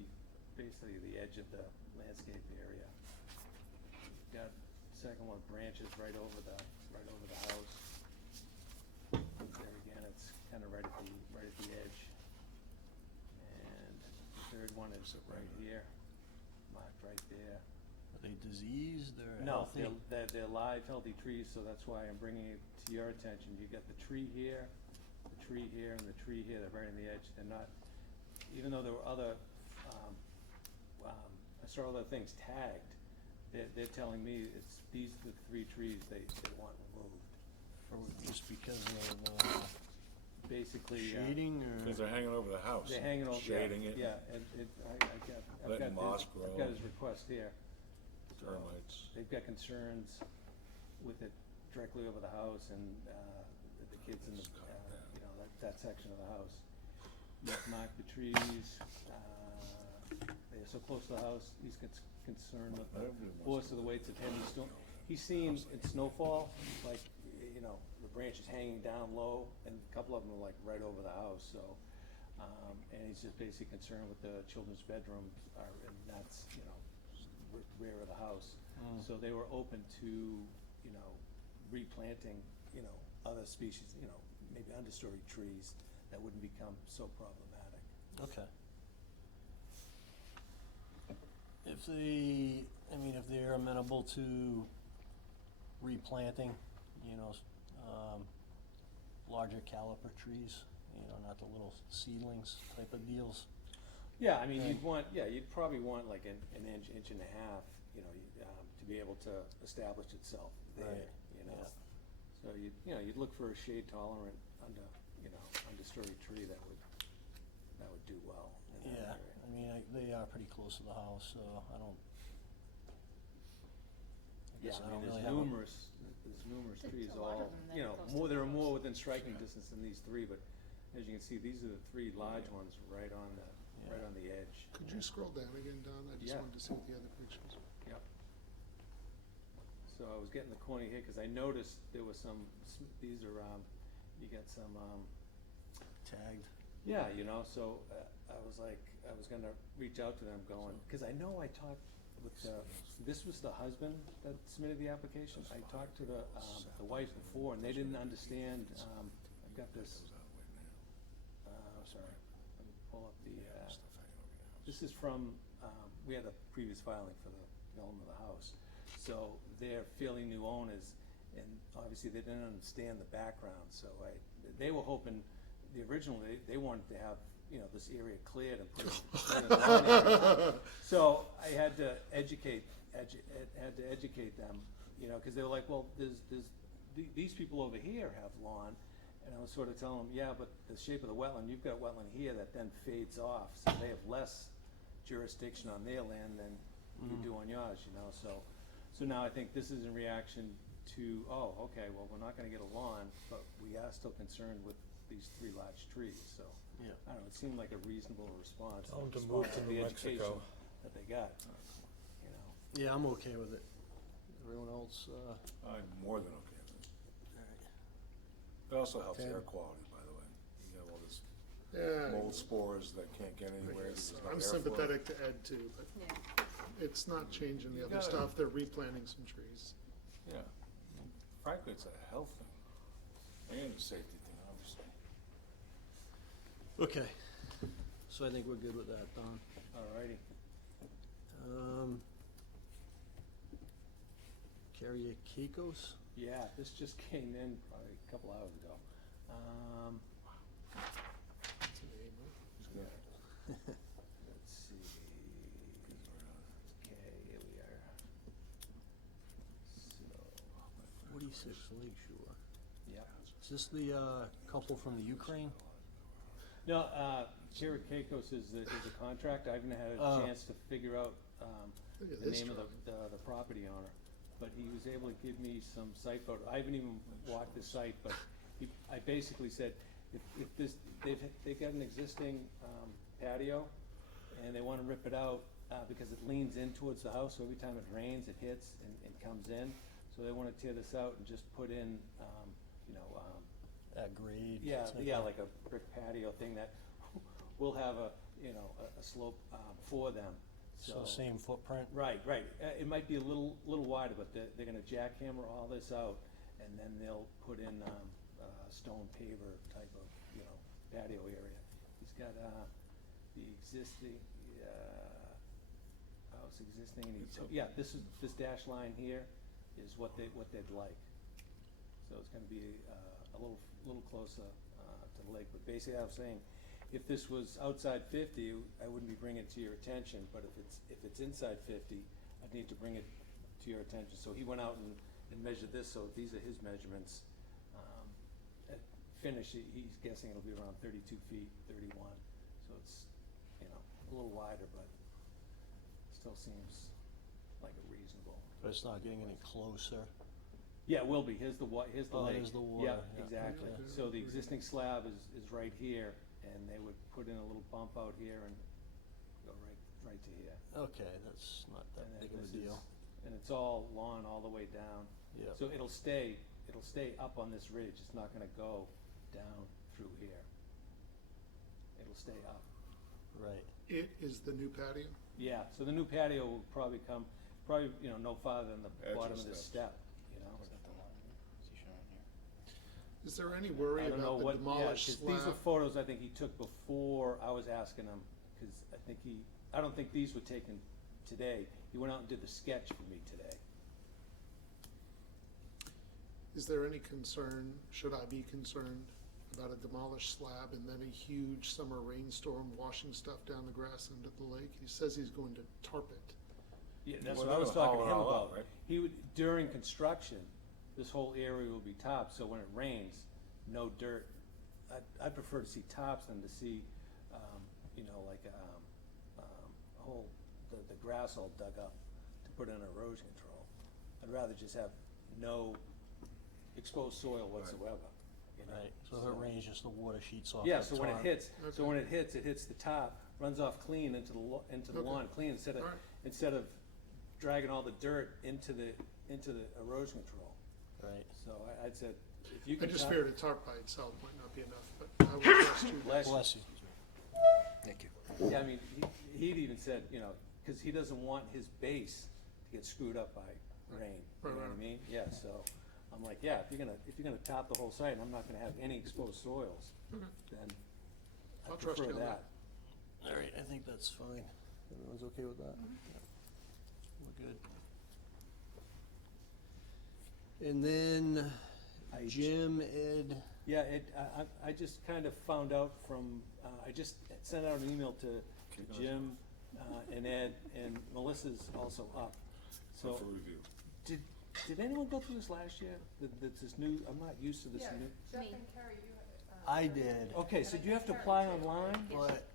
basically the edge of the landscape area. You've got second one branches right over the house. There again, it's kinda right at the edge. And the third one is right here, marked right there. Are they diseased or No, healthy? they're live, healthy trees, so that's why I'm bringing it to your attention. You got the tree here, the tree here, and the tree here, they're right on the edge. They're not, even though there were other, I saw other things tagged, they're telling me these are the 3 trees they want removed. Or just because of Basically, shading or? Because they're hanging over the house. they're hanging over, Shading it. yeah, and I've got Letting moss I've grow. got his request here. So, Termites. they've got concerns with it directly over the house and, the kids in the, Just cut it down. you know, that section of the house. You've marked the trees, they're so close to the house, he's concerned with the Everybody wants force of the weights of heavy snow. He's seen in snowfall, like, you know, the branches hanging down low, and a couple of them are like right over the house, so. And he's just basically concerned with the children's bedrooms are, and that's, you know, rear of the house. So they were open to, you know, replanting, you know, other species, you know, maybe understory trees that wouldn't become so problematic. Okay. If they, I mean, if they're amenable to replanting, you know, larger caliper trees, you know, not the little seedlings type of deals. Yeah, I mean, Yeah. you'd probably want like an inch, inch and a half, you know, to be able to establish itself there, Right, you know. yeah. So you'd look for a shade tolerant understory tree that would do well in that Yeah, area. I mean, they are pretty close to the house, so I Yeah, guess I I mean, don't really there's have a. numerous numerous There's trees, a lot of all, them that you are know, close to more, the there are house. more within striking distance than these three, but as you can see, these are the three large ones right on the edge. Could you scroll down again, Don? I just Yeah. wanted to see what the other pictures. Yep. So I was getting the corner here, cause I noticed there was some, these are, you got some, Tagged. yeah, you know, so I was like, I was gonna reach out to them going, cause I know I talked with, this was the husband that submitted the application. I talked to the wife before, and they didn't understand, I've got this, sorry, let me pull up the, this is from, we had a previous filing for the development of the house. So they're fairly new owners, and obviously they didn't understand the background, so they were hoping, originally, they wanted to have, you know, this area cleared and put in a lawn area. So I had to educate them, you know, cause they were like, well, these people over here have lawn. And I was sort of telling them, yeah, but the shape of the wetland, you've got wetland here that then fades off, so they have less jurisdiction on their land than you do on yours, you know, so now I think this is in reaction to, oh, okay, well, we're not gonna get a lawn, but we are still concerned with these three large trees, so. Yeah. I don't know, it seemed like a reasonable response. Tell 'em to respond move to the New education Mexico. that they got, you know. Yeah, I'm okay with it. Everyone else, I'm more than okay with it. It also helps air quality, by the way. You have all this Yeah. mold spores that can't get anywhere. Yes, There's no I'm airflow. sympathetic to Ed too, but Yeah. it's not changing the You other gotta- stuff. They're replanting some trees. Yeah. Frankly, it's a health thing and a safety thing, obviously. okay. So I think we're good with that, Don. Alrighty. Carrier Caicos? Yeah, this just came in probably a couple hours ago. That's a name, huh? Let's see. Okay, here we are. So, 46 Lakeshore. yeah. Is this the couple from the Ukraine? No, Kira Keikos is the contract. I haven't had Oh. a chance to figure out Look at the this name of drawing. the property owner. But he was able to give me some site photo. I haven't even walked the site, but I basically said, if this, they've got an existing patio, and they wanna rip it out, because it leans in towards the house, so every time it rains, it hits and comes in. So they wanna tear this out and just put in, you know, At grade? yeah, something yeah, like a brick patio thing that will have a, you know, a slope, for them, So same footprint? Right, right. It might be a little wider, but they're gonna jackhammer all this out, and then they'll put in, stone paver type of, you know, patio area. He's got, the existing, house existing, and he's, yeah, this dash line here is what they'd like. So it's gonna be, a little closer, to the lake, but basically I was saying, if this was outside 50, I wouldn't be bringing it to your attention, but if it's inside 50, I'd need to bring it to your attention. So he went out and measured this, so these are his measurements. At finish, he's guessing it'll be around 32 feet, 31, so it's, you know, a little wider, but still seems like a reasonable. But it's not getting any closer? Yeah, it will be. Here's the here's the Oh, lake. there's the water, Yeah, yeah. exactly. Okay. So the existing slab is right here, and they would put in a little bump out here and go right to here. Okay, that's not that And then big of a this deal. And it's all lawn all the way down. Yeah. So it'll stay up on this ridge. It's not gonna go down through here. It'll stay up. Right. It is the new patio? Yeah, so the new patio will probably come, you know, no farther than the Edge bottom of of this steps. step, you know? Is that the one? Is he showing here? Is there any worry I don't know about the what, yeah, 'cause demolished these are slab? photos I think he took before I was asking him, cause I don't think these were taken today. He went out and did the sketch for me today. Is there any concern, should I be concerned about a demolished slab and then a huge summer rainstorm washing stuff down the grass into the lake? He says he's going to tarp it. Yeah, that's Well, what I was they'll talking to haul him it all out, about. right? He would, during construction, this whole area will be topped, so when it rains, no dirt. I'd prefer to see tops than to see, you know, like, a whole, the grass all dug up to put in erosion control. I'd rather just have no exposed soil whatsoever, you know? Right, so if it rains, just the water sheets off Yeah, the so when it top. hits, Okay. it hits the top, runs off clean into the Okay. lawn, clean, Alright. instead of dragging all the dirt into the erosion control. Right. So I'd said, if you I can. just top- feared a tarp by itself might not be enough, but I would trust you. Bless you. Bless you. Thank you. Yeah, I mean, he'd even said, you know, cause he doesn't want his base to get screwed up by rain, you know what I Right. mean? Yeah, so, I'm like, yeah, if you're gonna top the whole site, and I'm not gonna have any exposed soils, Okay. then I I'll trust prefer you on that. All right, I think that's fine. Everyone's okay with that? Yeah. We're good. And then I- Jim, Ed, Yeah, I just kind of found out from, I just sent out an email to Jim, and Ed, and Melissa's also up. So, For review. did anyone go through this last year? This new, I'm not used to this Yeah, new. Jeff and Carrie, you, I did, Okay, so do you have to apply online? but,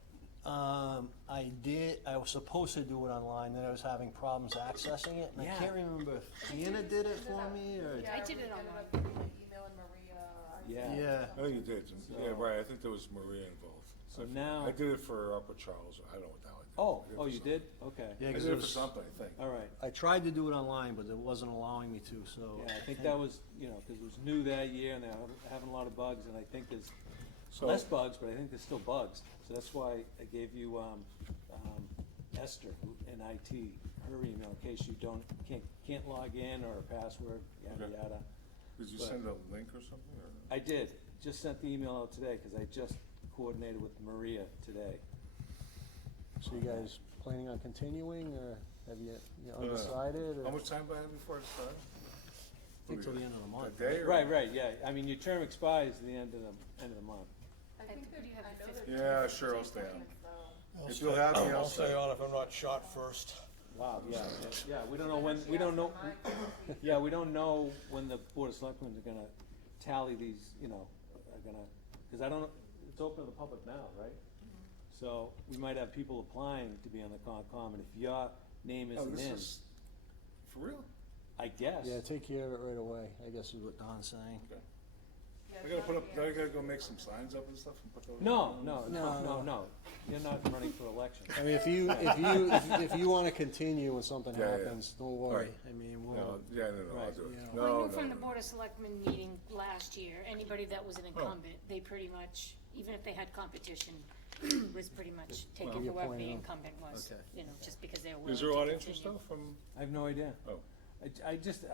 I did, I was supposed to do it online, then I was having problems accessing it, and I Yeah. can't remember if Hannah did it for me, or, yeah, I did we it ended online. up emailing Maria. Yeah. yeah. I think you did. Yeah, So- right, I think there was Maria involved. So now- I did it for Upper Charles, I don't know what the hell I did. Oh, I did oh, for you something. did? Okay. Yeah, I 'cause did it it for was, something, I think. All right. I tried to do it online, but it wasn't allowing me to, so. Yeah, I think that was, you know, because it was new that year, and they're having a lot of bugs, and I think there's So, less bugs, but I think there's still bugs. So that's why I gave you Esther in IT, her email, in case you can't log in or a password, yada Okay. yada. did you but- send a link or something, or? I did, just sent the email out today, because I just coordinated with Maria today. So you guys planning on continuing, or have you undecided, or? How much time do I have before it starts? I think till the end of the month. A day or? Right, yeah, I mean, your term expires at the end of the month. I I think think that, you have I the know that. 15th. Yeah, sure, I'll stay on. So, If you'll have me, I'll I'll stay stay. on if I'm not shot first. Wow, yeah, we don't know when, she we don't asked know, for mine this week. yeah, we don't know when the Board of Selectmen are gonna tally these, you know, are gonna, cause I don't, it's open to the public now, right? So, we might have people applying to be on the Concom, and if your name Oh, isn't this in, is, for real? I guess. Yeah, take care of it right away, I guess is what Don's saying. Okay. Yeah, I gotta put up, Jeff, now I gotta go make some signs up and stuff and put those. No, no, No. you're not running for election. I mean, if you wanna continue when something Yeah, yeah. happens, don't worry, Alright. I mean, No, we'll, yeah, no, I'll Right. do it. You know. No, Well, I no, know from the no. Board of Selectmen meeting last year, anybody that was an Oh. incumbent, they pretty much, even if they had competition, was pretty much taking Well, whoever the you appointed them. incumbent was, Okay. you know, just because they were willing Is to there a lot of continue. interest though from, I have no idea. oh, I just,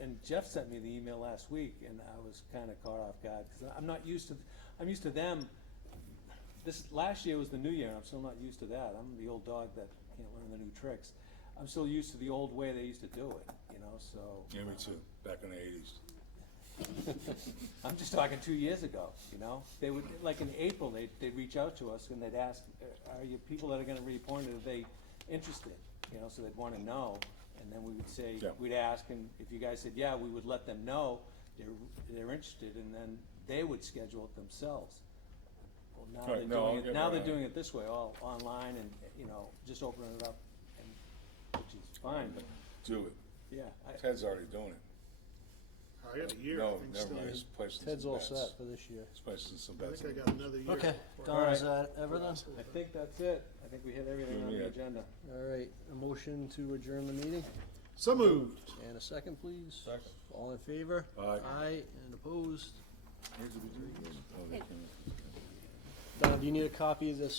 and Jeff sent me the email last week, and I was kinda caught off guard, cause I'm not used to, I'm used to them, last year was the new year, and I'm still not used to that, I'm the old dog that can't learn the new tricks. I'm still used to the old way they used to do it, you know, so. yeah, me too, back in the eighties. I'm just talking 2 years ago, you know? They would, like in April, they'd reach out to us and they'd ask, are you people that are gonna be appointed, are they interested? You know, so they'd wanna know, and then we would say, Yeah. we'd ask, and if you guys said, yeah, we would let them know they're interested, and then they would schedule it themselves. Well, now Right, they're no, I'll doing it, get now they're my- doing it this way, all online and, you know, just opening it up, and, which is fine, but, Do it. yeah, Ted's already doing it. I got a year, I No, think, never still. mind, he's placing some bets. Ted's all set for this year. He's placing some I bets. think I got another year. Okay, before- Don, is that everything? I think that's it, I think we hit everything on the Yeah. agenda. All right, a motion to adjourn the meeting, So moved. and a second, please. Second. All in favor? Aye. Aye, and opposed? Oh, they can- Don, do you need a copy of this